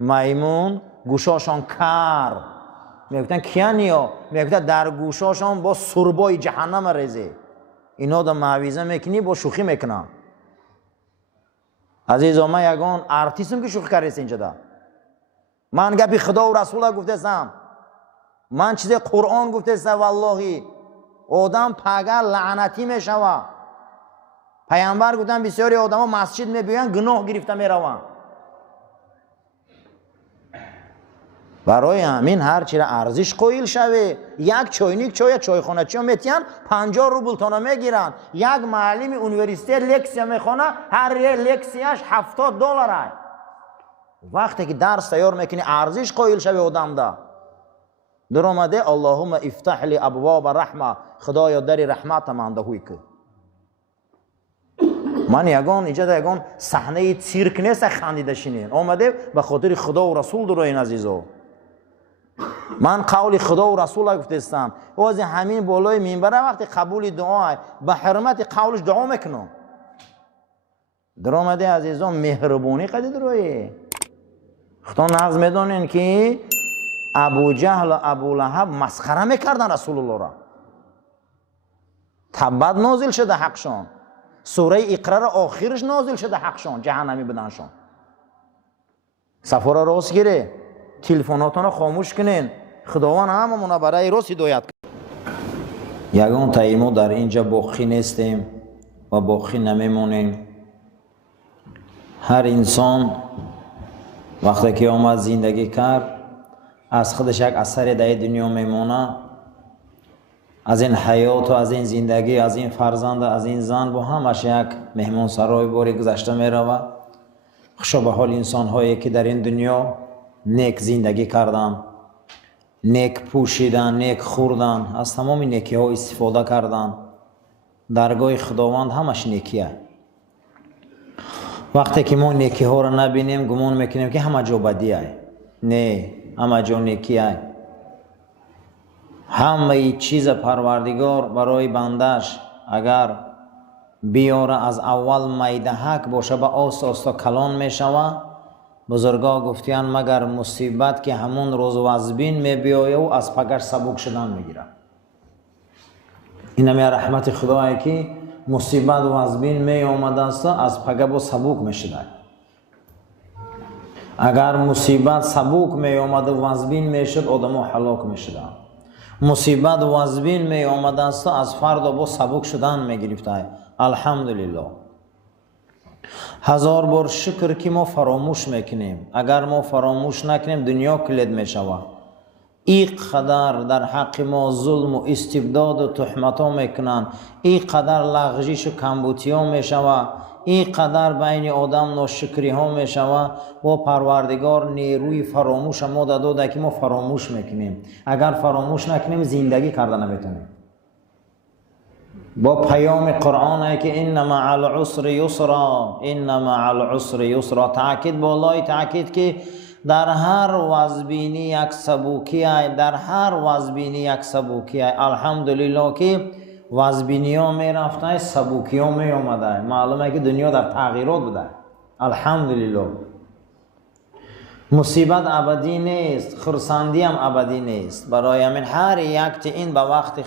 میمون. گوشاشان کر. میگفتن کیانیا؟ میگفتن در گوشاشان با سربای جهنم ریزه. اینا دا معویزه میکنی با شوخی میکنن. عزیزا من یگان ارتیستم که شوخی کردیست اینجا دا. من گپی خدا و رسول گفتستم. من چیز قرآن گفتستم. والله آدم پگه لعنتی میشوه. پیامبر گفتن بسیاری آدم ها مسجد میبیان گناه گرفته میرون. برای همین هر چی را ارزش قائل شوه. یک چاینک چای چایخانه چی میتین 50 روبل تانا میگیرن. یک معلم یونیورسیته لکسیا میخونه، هر لکسیاش $70. وقتی که درس تیار میکنی ارزش قائل شوه آدم دا. در آمده اللهم افتح لی ابواب رحمه. خدایا در رحمت من دهوی که. من یگان اینجا یگان صحنه تیرک نیست خندیده شینین. آمده به خاطر خدا و رسول در این عزیزا. من قول خدا و رسول را گفتستم. و از همین بالای منبر وقتی قبول دعا به حرمت قولش دعا میکنم. در آمده عزیزان مهربونی قدید روی. خدا نغز میدونین که ابو جهل و ابو لهب مسخره میکردن رسول الله را. تبت نازل شده حقشان. سوره اقرار آخرش نازل شده حقشان. جهنمی بدنشان. صفحه را راست گیره. تلفناتون را خاموش کنین. خداوند هممون برای راست هدایت کنه. یگان تایمو در اینجا باقی نیستیم و باقی نمیمونیم. هر انسان وقتی که آمد زندگی کرد از خودش یک اثر در دنیا میمونه. از این حیات و از این زندگی، از این فرزند، از این زن با همش یک مهمان سرای باری گذشته می رود. خوشا به حال انسان هایی که در این دنیا نیک زندگی کردن، نیک پوشیدن، نیک خوردن، از تمام نیکی ها استفاده کردن. درگاه خداوند همش نیکیه. وقتی که ما نیکی ها را نبینیم گمان میکنیم که همه جا بدیه. نه، همه جا نیکیه. همه چیز پروردگار برای بندش اگر بیاره از اول میدهک باشه به آست آستا کلان میشوه. بزرگا گفتیان مگر مصیبت که همون روز وزبین میبیایه و از پگش سبک شدن میگیره. این همی رحمت خدایی که مصیبت و وزبین می آمده است از پگه با سبک میشده. اگر مصیبت سبک می آمده و وزبین میشد آدم ها حلاک میشده. مصیبت و وزبین می آمده است از فردا با سبک شدن می گرفته. الحمدلله. هزار بار شکر که ما فراموش میکنیم. اگر ما فراموش نکنیم دنیا کلید میشوه. این قدر در حق ما ظلم و استبداد و تهمت ها میکنن. این قدر لغزش و کمبوتی ها میشوه. این قدر بین آدم ناشکری ها میشوه. با پروردگار نیروی فراموش ما داده که ما فراموش میکنیم. اگر فراموش نکنیم زندگی کرده نمیتونیم. با پیام قرآن که ان مع العسر یسرا، ان مع العسر یسرا، تاکید بالای تاکید که در هر وزبینی یک سبوکی ای، در هر وزبینی یک سبوکی ای. الحمدلله که وزبینی ها می رفته سبوکی ها می آمده. معلومه که دنیا در تغییرات بوده. الحمدلله. مصیبت ابدی نیست، خرسندی هم ابدی نیست. برای همین هر یک این به وقت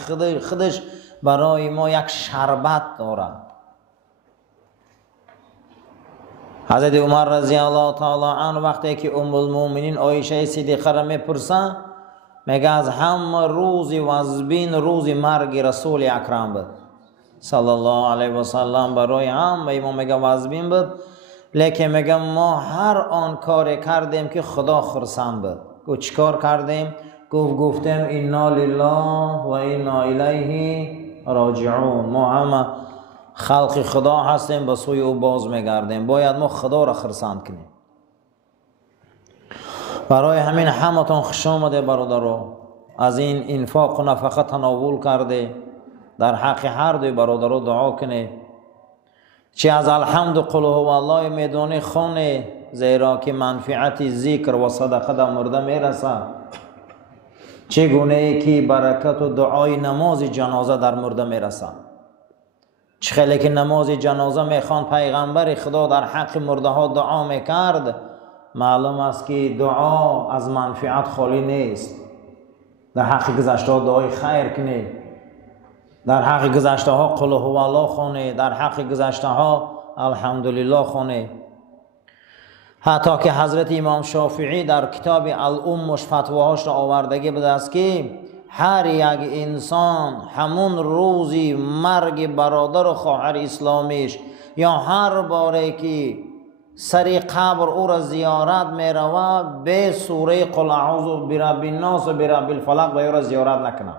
خودش برای ما یک شربت دارد. حضرت عمر رضی الله تعالی عنه وقتی که ام المؤمنین عایشه صدیقه را میپرسن میگه از همه روز وزبین روز مرگ رسول اکرم بود صلی الله علیه و سلم. برای همه ما میگه وزبین بود، لیکن میگه ما هر آن کار کردیم که خدا خرسند بود. گفت چیکار کردیم؟ گفتیم انا لله و انا الیه راجعون. ما همه خلق خدا هستیم، به سوی او باز میگردیم. باید ما خدا را خرسند کنیم. برای همین همتون خوش آمده برادرو. از این انفاق و نفقه تناول کرده. در حق هر دوی برادرو دعا کنه. چه از الحمد قل هو الله میدونه خونه، زیرا که منفعت ذکر و صدقه در مرده میرسه. چگونه ای که برکت و دعای نماز جنازه در مرده میرسه. چه خیلی که نماز جنازه میخوان پیغمبر خدا در حق مرده ها دعا میکرد. معلوم است که دعا از منفعت خالی نیست. در حق گذشته ها دعای خیر کنی، در حق گذشته ها قل هو الله خونه، در حق گذشته ها الحمدلله خونه. حتی که حضرت امام شافعی در کتاب الامش فتواهاش را آوردگی بوده است که هر یک انسان همون روزی مرگ برادر و خواهر اسلامیش یا هر باره که سری قبر او را زیارت می رود به سوره قل اعوذ برب الناس و برب الفلق و او را زیارت نکنه.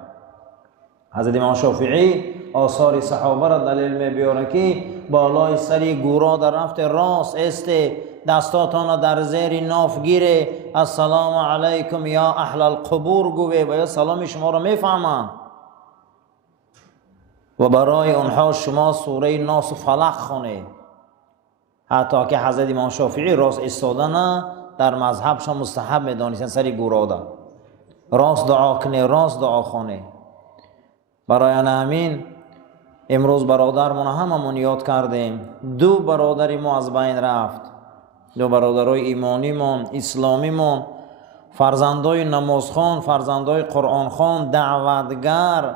حضرت امام شافعی آثار صحابه را دلیل می بیاره که بالای سری گورا در رفت راست است، دستاتان در زیر ناف گیره، السلام علیکم یا اهل القبور گوه و یا سلام شما را میفهمند و برای اونها شما سوره ناس و فلق خونه. حتی که حضرت امام شافعی راست استادن در مذهبشان مستحب میدانستن سری گورا دا راست دعا کنه، راست دعا خونه. برای همین امروز برادرمون هممون یاد کردیم. دو برادری ما از بین رفت، دو برادرای ایمانیمون، اسلامیمون، فرزندای نمازخوان، فرزندای قرآنخوان، دعوتگر.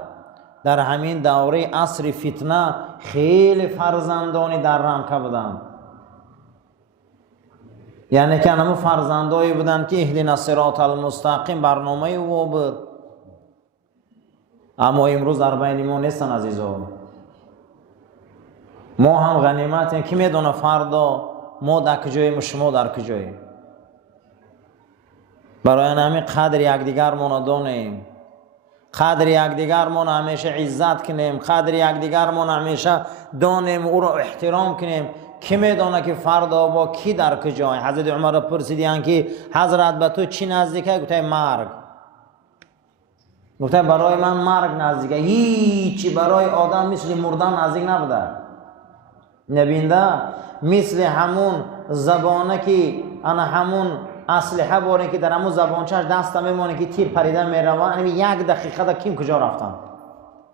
در همین دوره عصر فتنه خیلی فرزندانی در رمکه بودن. یعنی که همون فرزندایی بودن که اهدنا الصراط المستقیم برنامه او بود. اما امروز در بین ما نیستن عزیزان. ما هم غنیمتیم که میدونه فردا ما در کجاییم و شما در کجاییم. برای همین قدر یکدیگرمان دانیم، قدر یکدیگرمان همیشه عزت کنیم، قدر یکدیگرمان همیشه دانیم، او را احترام کنیم. کی میدونه که فردا با کی در کجای. حضرت عمر پرسیدن که حضرت به تو چی نزدیکه؟ گفته مرگ. گفته برای من مرگ نزدیکه. هیچی برای آدم مثل مردن نزدیک نبوده. نبینده مثل همون زبانه که انا همون اسلحه باره که در همون زبانچش دست میمونه که تیر پریده میروه. یک دقیقه دا کیم کجا رفتن؟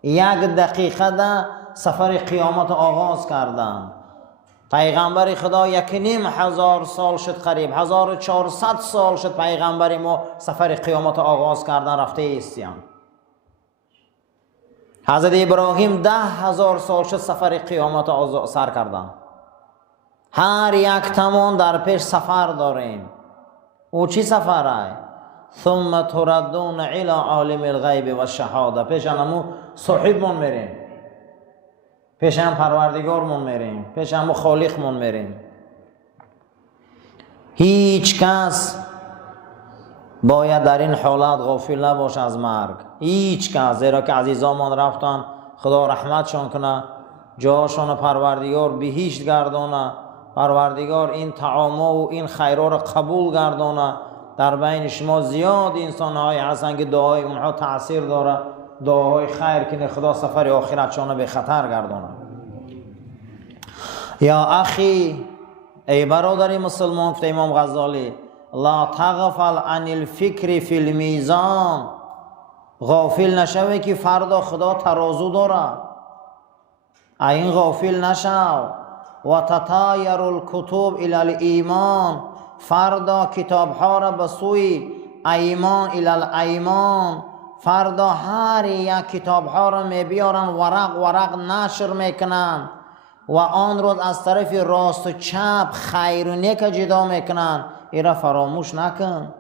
یک دقیقه دا سفر قیامت آغاز کردن. پیغمبر خدا 1,500 سال شد، قریب 1400 سال شد پیغمبر ما سفر قیامت آغاز کردن رفته ایستیان. حضرت ابراهیم 10,000 سال شد سفر قیامت سر کردن. هر یک تمام در پیش سفر داریم. او چی سفره؟ ثم تردون الى عالم الغیب و شهاده. پیش همون صاحبمون میریم، پیش هم پروردگارمون میریم، پیش هم خالقمون میریم. هیچ کس باید در این حالت غافل نباشه از مرگ. هیچ کس، زیرا که عزیزامان رفتن، خدا رحمتشون کنه، جاشون پروردگار بهشت گردانه، پروردگار این طعام و این خیرها را قبول گردانه. در بین شما زیاد انسان‌های هستند که دعای اونها تأثیر داره، دعاهای خیر کنه خدا سفر آخرتشان به خطر گردانه. یا اخی، ای برادر مسلمان، گفته امام غزالی، لا تغفل عن الفکر فی المیزان. غافل نشوی که فردا خدا ترازو داره، این غافل نشو. و تطایر الکتب الی الایمان. فردا کتاب ها را به سوی ایمان الی الایمان. فردا هر یک کتاب ها را می بیارن، ورق ورق نشر میکنن و آن روز از طرف راست و چپ خیر و نیک جدا میکنن. ایرا فراموش نکن.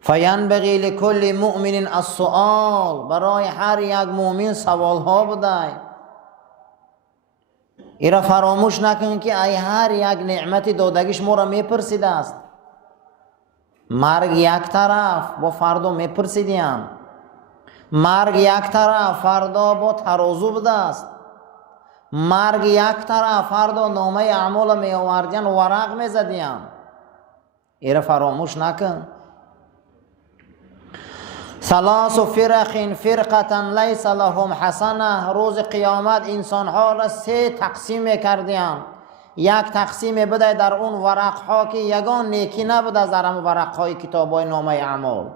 فینبغی لکل مؤمن السؤال. برای هر یک مؤمن سوال ها بده. ایرا فراموش نکن که ای هر یک نعمت دادگیش ما را میپرسیده است. مرگ یک طرف، با فردا میپرسیدیم. مرگ یک طرف، فردا با ترازو بوده است. مرگ یک طرف، فردا نامه اعمال می آوردین ورق می زدیم. ایره فراموش نکن. ثلاث فرق فرقة لیس لهم حسنه. روز قیامت انسان ها را 3 تقسیم کردیم. یک تقسیم بده در اون ورق ها که یگان نیکی نبوده از در هم ورق های کتاب های نامه اعمال.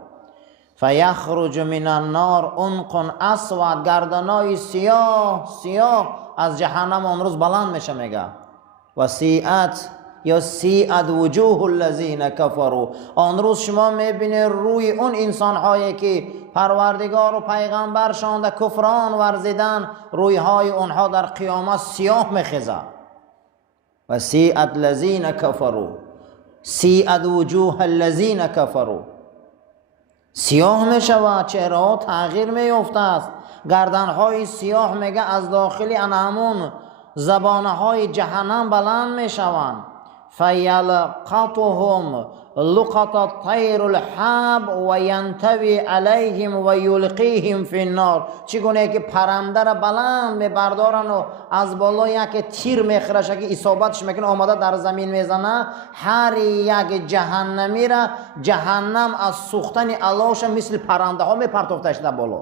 فیخرج من النار عنق اسود. گردنای سیاه سیاه از جهنم امروز بلند میشه. میگه و سیئت یا سیئت وجوه الذین کفروا. آن روز شما میبینید روی اون انسان هایی که پروردگار و پیغمبرشان در کفران ورزیدن، روی های اونها در قیامت سیاه میخیزه. و سیئت الذین کفروا، سیئت وجوه الذین کفروا. سیاه میشود، چهره ها تغییر میفته است. گردن های سیاه میگه از داخلی انامون زبانه های جهنم بلند میشوند. فیلقطهم لقط الطیر الحب و ینتوی علیهم و یلقیهم فی النار. چگونه که پرنده را بلند میبردارن و از بالا یک تیر میخرشه که اصابتش میکنه آمده در زمین میزنه. هر یک جهنمی را جهنم از سوختن علاش مثل پرنده ها میپرتافتش در بالا.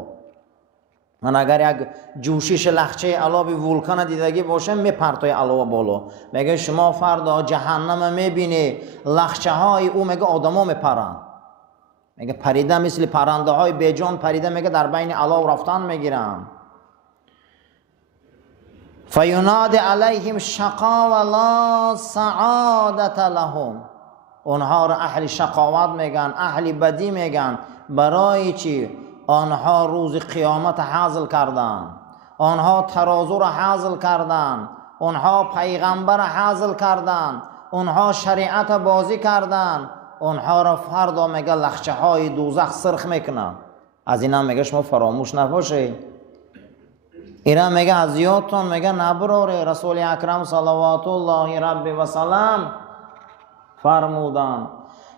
من اگر یک جوشش لخچه علابی ولکان دیدگی باشه میپرتای علاوه بالا. میگه شما فردا جهنم میبینی لخچه های او میگه آدما میپرن. میگه پریده مثل پرنده های بیجان پریده، میگه در بین علاو رفتن میگیرن. فیناد علیهم شقا و لا سعادت لهم. اونها را اهل شقاوت میگن، اهل بدی میگن. برای چی؟ آنها روز قیامت حاصل کردن، آنها ترازو را حاصل کردن، آنها پیغمبر را حاصل کردن، آنها شریعت بازی کردن. آنها را فردا میگه لخچه های دوزخ سرخ میکنن. از اینا میگه شما فراموش نباشه. اینا میگه از یادتون میگه نبروره. رسول اکرم صلوات الله ربی و سلام فرمودن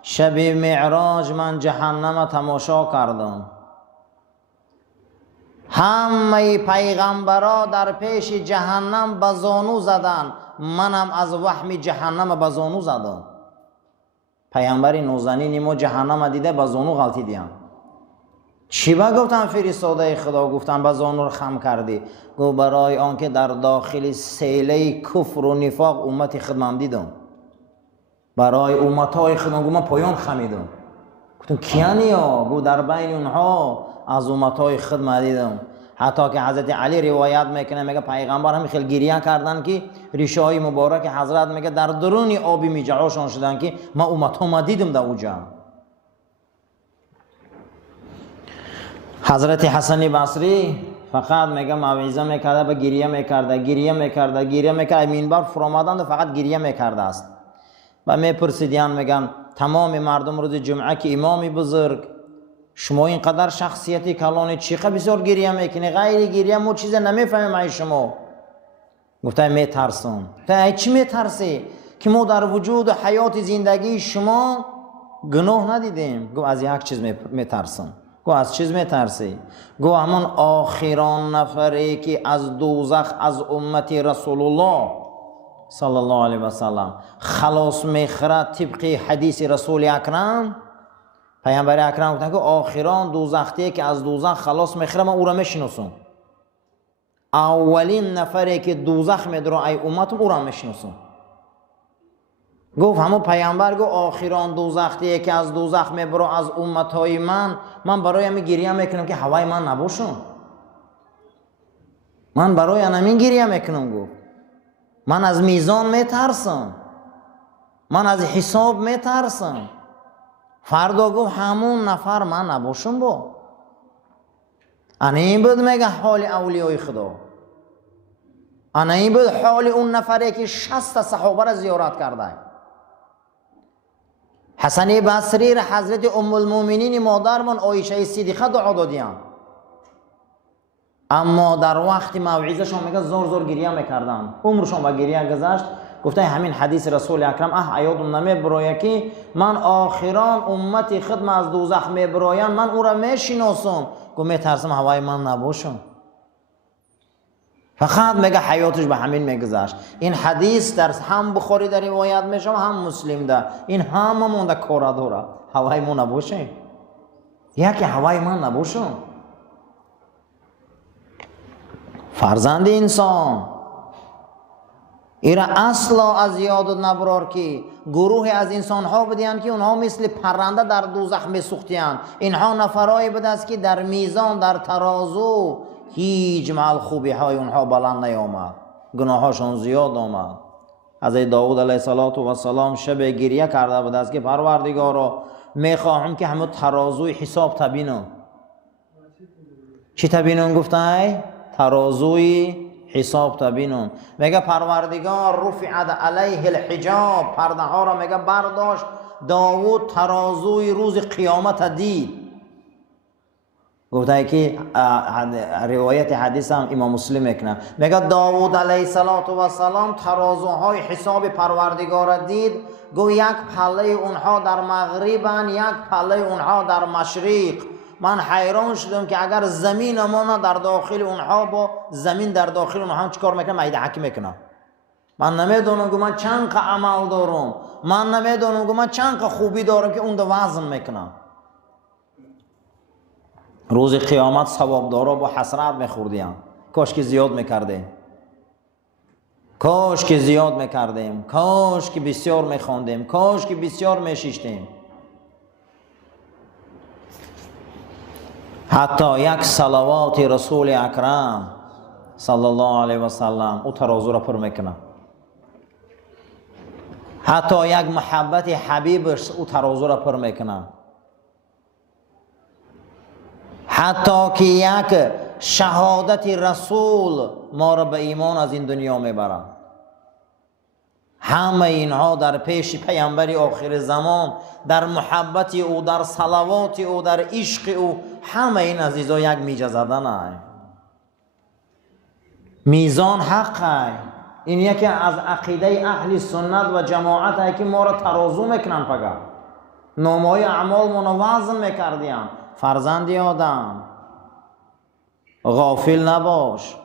شب معراج من جهنم تماشا کردم، همه پیغمبرا در پیش جهنم به زانو زدن، منم از وهم جهنم به زانو زدم. پیغمبری نازنین ما جهنم دیده به زانو غلطیدیم. چی با گفتن فرستاده خدا؟ گفتن به زانو رو خم کردی. گفت برای آنکه در داخل سیله کفر و نفاق امت خدمم دیدم، برای امتهای خدمم. گفت من پایان خمیدم. گفتم کیانی ها؟ گفت در بین اونها از امتهای خدمم دیدم. حتی که حضرت علی روایت میکنه میگه پیغمبر هم خیلی گریه کردن که ریشه های مبارک حضرت میگه در درون آبی میجعاشان شدن که ما امتها دیدم در اوجا. حضرت حسن بصری فقط میگه موعظه میکرده به گریه میکرده منبر فرامدن فقط گریه میکرده است. و میپرسیدن میگن تمام مردم روز جمعه که امامی بزرگ شما اینقدر شخصیتی کلانی چیقه بسیار گریه میکنی، غیر گریه ما چیز نمیفهمیم ای شما. گفته میترسم. ای چی میترسی؟ که ما در وجود و حیات زندگی شما گناه ندیدیم. گفت از یک چیز میترسم. گفت از چیز میترسی؟ گفت همون آخران نفری که از دوزخ از امت رسول الله صلی الله علیه و سلم خلاص میخرد طبق حدیث رسول اکرم. پیامبر اکرم گفتن که آخران دوزختی که از دوزخ خلاص میخره من او را میشناسم. اولین نفری که دوزخ میدره ای امت او را میشناسم. گفت همون پیامبر گفت آخران دوزختی که از دوزخ میبره از امتهای من برای همین گریه میکنم که هوای من نباشم. من برای همین گریه میکنم. گفت من از میزان میترسم، من از حساب میترسم. فردا گفت همون نفر من نباشم. با این بود میگه حال اولیای خدا. این بود حال اون نفری که 60 صحابه را زیارت کرده. حسن بصری را حضرت ام المؤمنین مادرمان عایشه صدیقه دعا دادیم، اما در وقت موعظه‌شان میگه زور گریه میکردن، عمرشان با گریه گذشت. گفته همین حدیث رسول اکرم یادم نمیبره که من آخران امتی خدم از دوزخ میبراین من او را میشناسم. گفت میترسم هوای من نباشم. فقط میگه حیاتش به همین میگذشت. این حدیث در هم بخاری در روایت میشه هم مسلم ده. این همه مونده کار داره هوای من نباشه. یکی هوای من نباشه. فرزند انسان ایرا اصلا از یاد نبرار که گروه از انسان ها بدین که اونها مثل پرنده در دوزخ میسوختیان. اینها نفرایی بود است که در میزان در ترازو هیچ مال خوبی های اونها بلند نیامد، گناهاشون زیاد آمد. از داوود علیه السلام شب گریه کرده بود است که پروردگارا میخواهم که همه ترازوی حساب تبینم. چی تبینم؟ گفتن ترازوی حساب تبینم. میگه پروردگار رفعت علیه الحجاب، پرده ها را میگه برداشت. داوود ترازوی روز قیامت دید. گفته که روایت حدیث هم امام مسلم میکنه میگه داوود علیه السلام ترازوهای حساب پروردگار دید. گو یک پله اونها در مغربن، یک پله اونها در مشرق. من حیران شدم که اگر زمین ما در داخل اونها با زمین در داخل اونها چیکار میکنه؟ مایدعک میکنه. من نمیدونم که من چند عمل دارم، من نمیدونم که من چند خوبی دارم که اون دو وزن میکنم. روز قیامت ثوابدارا با حسرت میخوردیم. کاش که زیاد میکردیم، کاش که زیاد میکردیم، کاش که بسیار میخواندیم، کاش که بسیار میشیشتیم. حتی یک صلوات رسول اکرم صلی الله علیه و سلم او ترازو را پر میکنه. حتی یک محبت حبیبش او ترازو را پر میکنه. حتی که یک شهادت رسول ما را به ایمان از این دنیا میبره. همه اینها در پیش پیامبر آخر زمان، در محبت او، در صلوات او، در عشق او، همه این عزیزا یک میجه زدن. میزان حقه. این یکی از عقیده اهل سنت و جماعت هایی که ما را ترازو میکنن. پگه نامه‌های اعمال منو وزن میکردیم. فرزندی آدم غافل نباش.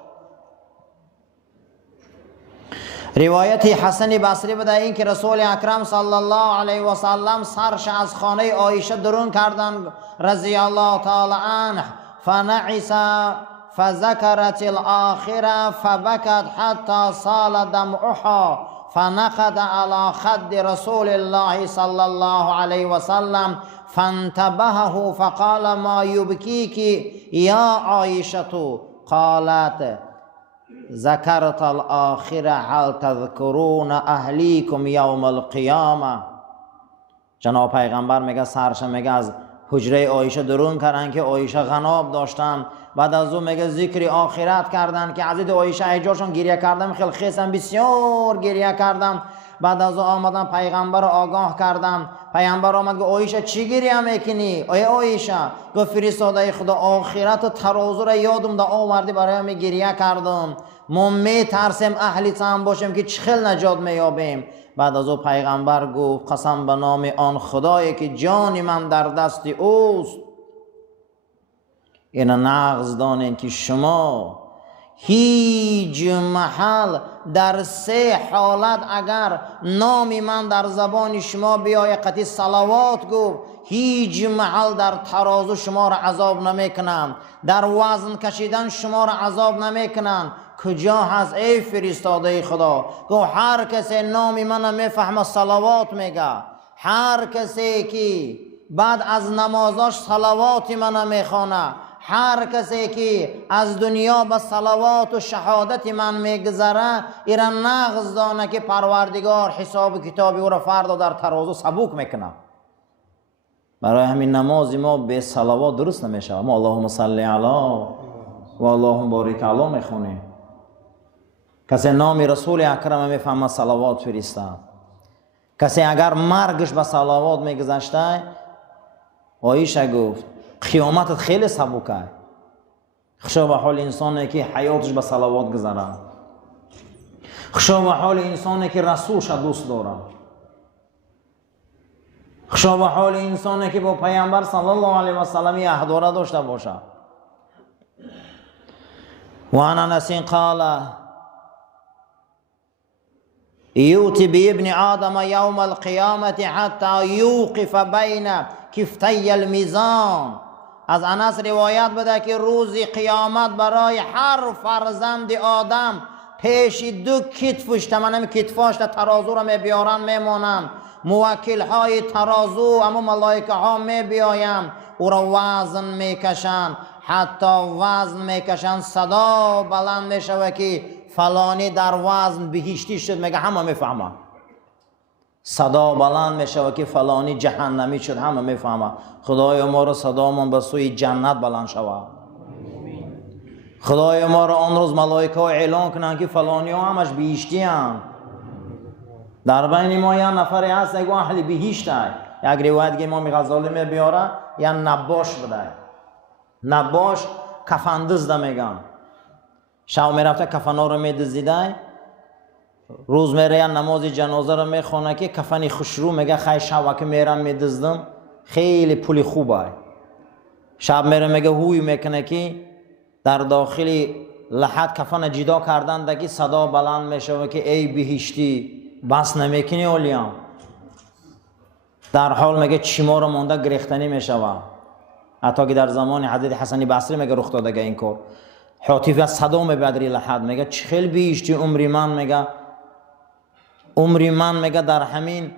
روایت حسن بصری بده این که رسول اکرم صلی الله علیه و سلم سرش از خانه عایشه درون کردند رضی الله تعالی عنه. فنعس فذكرت الآخرة فبكت حتى سال دمعها فنقد على خد رسول الله صلى الله عليه وسلم فانتبهه فقال ما يبكيك يا عائشة؟ قالت ذكرت الآخرة هل تذكرون أهليكم يوم القيامة. جناب پیغمبر میگه سرش میگه از حجره عایشه درون کردن که عایشه غناب داشتن. بعد از اون میگه ذکر آخرت کردن که عزیز عایشه ایجاشون گریه کردم خیلی خیسم بسیار گریه کردم. بعد از اون آمدن پیغمبر رو آگاه کردم. پیغمبر آمد که عایشه چی گریه میکنی؟ آیه عایشه گفت فرستاده خدا آخرت و ترازو را یادم دا آوردی برای من گریه کردم. ما میترسیم اهلی هم باشیم که چه خیلی نجات میابیم. بعد از او پیغمبر گفت قسم به نام آن خدایی که جان من در دست اوست این نغز دانین که شما هیچ محل در سه حالت اگر نام من در زبان شما بیای قطعی صلوات گفت هیچ محل در ترازو شما را عذاب نمیکنم، در وزن کشیدن شما را عذاب نمیکنم. کجا هست ای فرستاده خدا؟ گفت هر کسی نام من میفهمه صلوات میگه، هر کسی که بعد از نمازاش صلوات من میخوانه، هر کسی که از دنیا به صلوات و شهادت من میگذره ایرا نغز دانه که پروردگار حساب کتابی او را فردا در ترازو سبوک میکنه. برای همین نماز ما به صلوات درست نمیشه. ما اللهم صل علی و اللهم بارک علی میخونیم. کسی نام رسول اکرم میفهمه صلوات فرسته. کسی اگر مرگش به صلوات میگذشته عایشه گفت قیامتت خیلی سبکه. خشا به حال انسانی که حیاتش به صلوات گذره، خشا به حال انسانی که رسولش دوست داره، خشا به حال انسانی که با پیامبر صلی الله علیه و سلم عهد داشته باشه. و عن انس قال یؤتی بابن آدم یوم القیامت حتی یوقف بین کفتی المیزان. از انس روایت بده که روز قیامت برای هر فرزند آدم پیش دو کتفش تمام کتفاش ترازو را میبیارن میمونن. موکل های ترازو اما ملائکه ها میبیایم او را وزن میکشن، حتی وزن میکشن صدا بلند میشوه که فلانی در وزن بهشتی شد. میگه همه میفهمه. صدا بلند میشه که فلانی جهنمی شد، همه میفهمه. خدای ما را صدامون به سوی جنت بلند شود. خدای ما را آن روز ملائکه ها اعلان کنن که فلانی ها همش بهشتی هستند. در بین ما یه نفری هست که اهل بهشت است. یک روایت که امام غزالی میبیاره یا نباش بده. نباش کفن دزد میگن. شب میرفته کفن ها رو میدزدیده، روز میره نماز جنازه رو میخونه که کفنی خوشرو میگه خیلی شب که میرم میدزدم خیلی پولی خوبه. شب میره میگه هوی میکنه که در داخل لحد کفن جدا کردن دکی صدا بلند میشه که ای بهشتی بس نمیکنی اولیام. در حال میگه چیما رو مونده گریختنی میشوه. حتی که در زمان حضرت حسن بصری میگه رخ داده این کار. حاطف از صدا میبدری لحد میگه خیلی بهشتی عمری من، میگه عمری من میگه در همین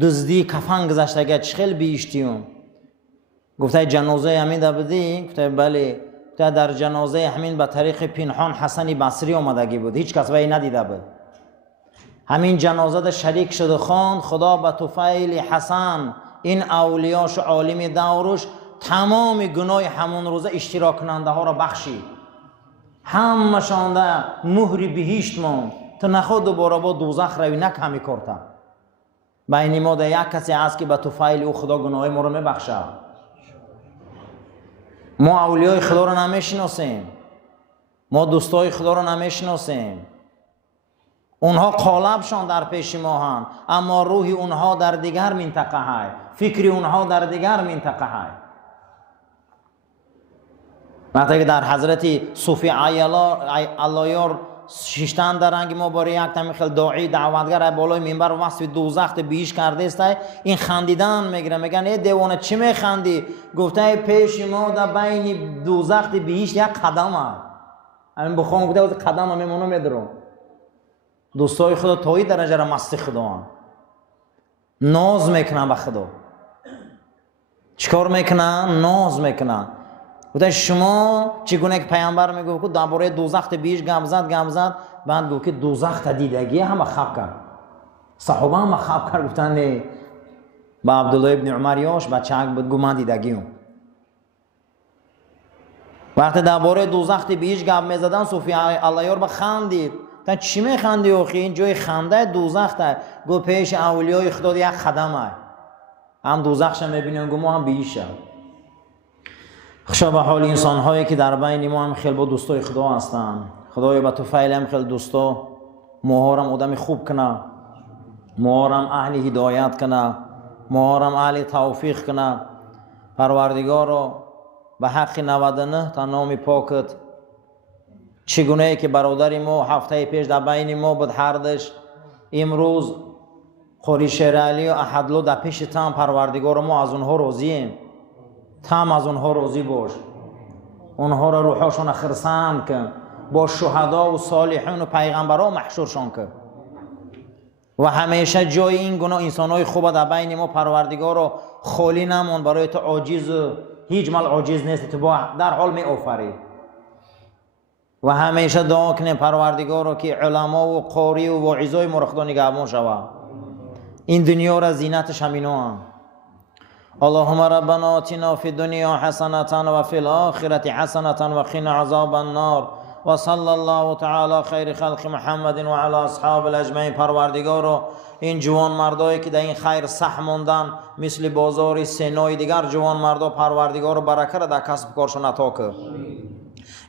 دزدی کفن گذشته خیلی بهشتیم. گفته جنازه همین دا بدی؟ گفته بله. گفته در جنازه همین به طریق پنهان حسن بصری آمدگی بود، هیچ کس وی ندیده بود. همین جنازه دا شریک شده خان خدا به طفیل حسن این اولیاش و عالم دورش تمام گناه همون روزه اشتراک کننده ها را بخشید. همشان ده مهری بهشت ماند تا نخود دوباره با دوزخ روی نکمی کرده. بین ما ده یک کسی هست که به طفیل او خدا گناه ما رو میبخشه. ما اولیای خدا رو نمیشناسیم. ما دوستای خدا رو نمیشناسیم. اونها قالبشان در پیش ما هست، اما روحی اونها در دیگر منطقه های، فکری اونها در دیگر منطقه های. وقتی که در حضرت صوفی علایار شیشتن در رنگ مبارک یک تمیخل داعی دعوتگر بالای منبر وصف دوزخ بیش کرده است، این خندیدن میگیره، میگن ای دیوانه چی میخندی؟ گفته پیش ما در بین دوزخ بیش یک قدم است. همین بخوام گفته قدم هم میمونم میدرم. دوستای خدا تا این درجه را مستی خدا هم ناز میکنن به خدا. چیکار میکنن؟ ناز میکنن. گفته شما چگونه که پیامبر میگه که درباره دوزخ بیش گپ زد بعد گفت که دوزخ دیدگی همه خواب کرد. صحابه هم خواب کرد، گفتن نه. با عبدالله ابن عمر یاش بچه‌ک بود، گفت من دیدگیم. وقتی درباره دوزخ بیش گپ میزدن صوفی علایار بخندید. تا چی میخندی آخی؟ این جای خنده دوزخ ده. گو پیش اولیای خدا یک قدم های. هم دوزخش میبینیم گو ما هم بیشه. خشا به حال انسان هایی که در بین ما هم خیلی با دوستای خدا هستن. خدای با تو فعل هم خیلی دوستا مهارم آدم خوب کنه، مهارم اهل هدایت کنه، مهارم اهل توفیق کنه. پروردگار رو به حق 99 تا نام پاکت چگونه که برادر ما هفته پیش در بین ما بود هردش، امروز قاری شیر علی و احدلو در پیش تام پروردگار ما از اونها راضییم. تام از اونها راضی باش، اونها را روحاشون خرسند کن، با شهدا و صالحین و پیغمبران محشورشان کن و همیشه جای این گناه انسانای خوب در بین ما پروردگار رو خالی نمون. برای تو عاجز، هیچ مال عاجز نیست، تو در حال می آفری. و همیشه دعا کنیم پروردگار رو که علما و قاری و واعظای ما را خدا نگهبان شود. این دنیا را زینتش همینا هم. اللهم ربنا آتنا فی الدنیا حسنة و فی الآخرة حسنة و قنا عذاب النار و صلی الله تعالی خیر خلق محمد و علی اصحاب الاجمعین. پروردگار این جوان مردایی که در این خیر صح موندن مثل بازار سینای دیگر جوان مردا پروردگار برکت را در کسب کارشون عطا کنه.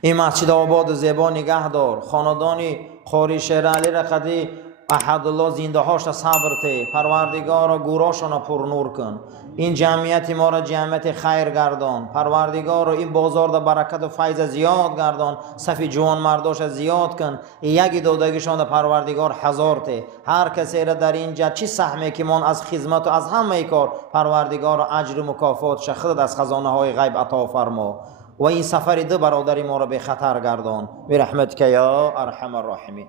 این مسجد آباد زیبا نگه دار. خاندانی قاری شیر علی رقدی احدالله زنده هاش صبر ته. پروردگار گوراشون پر نور کن. این جمعیت ما را جمعیت خیر گردان. پروردگار این بازار دا برکت و فیض زیاد گردان. صفی جوان مرداش زیاد کن. یکی دودگیشان دا پروردگار هزار ته. هر کسی را در اینجا چی سهمی که من از خدمت و از همه کار پروردگار اجر و مکافات شخص از خزانه های غیب عطا فرما و این سفر دو برادری ما را به خطر گردان برحمتک یا ارحم الراحمین.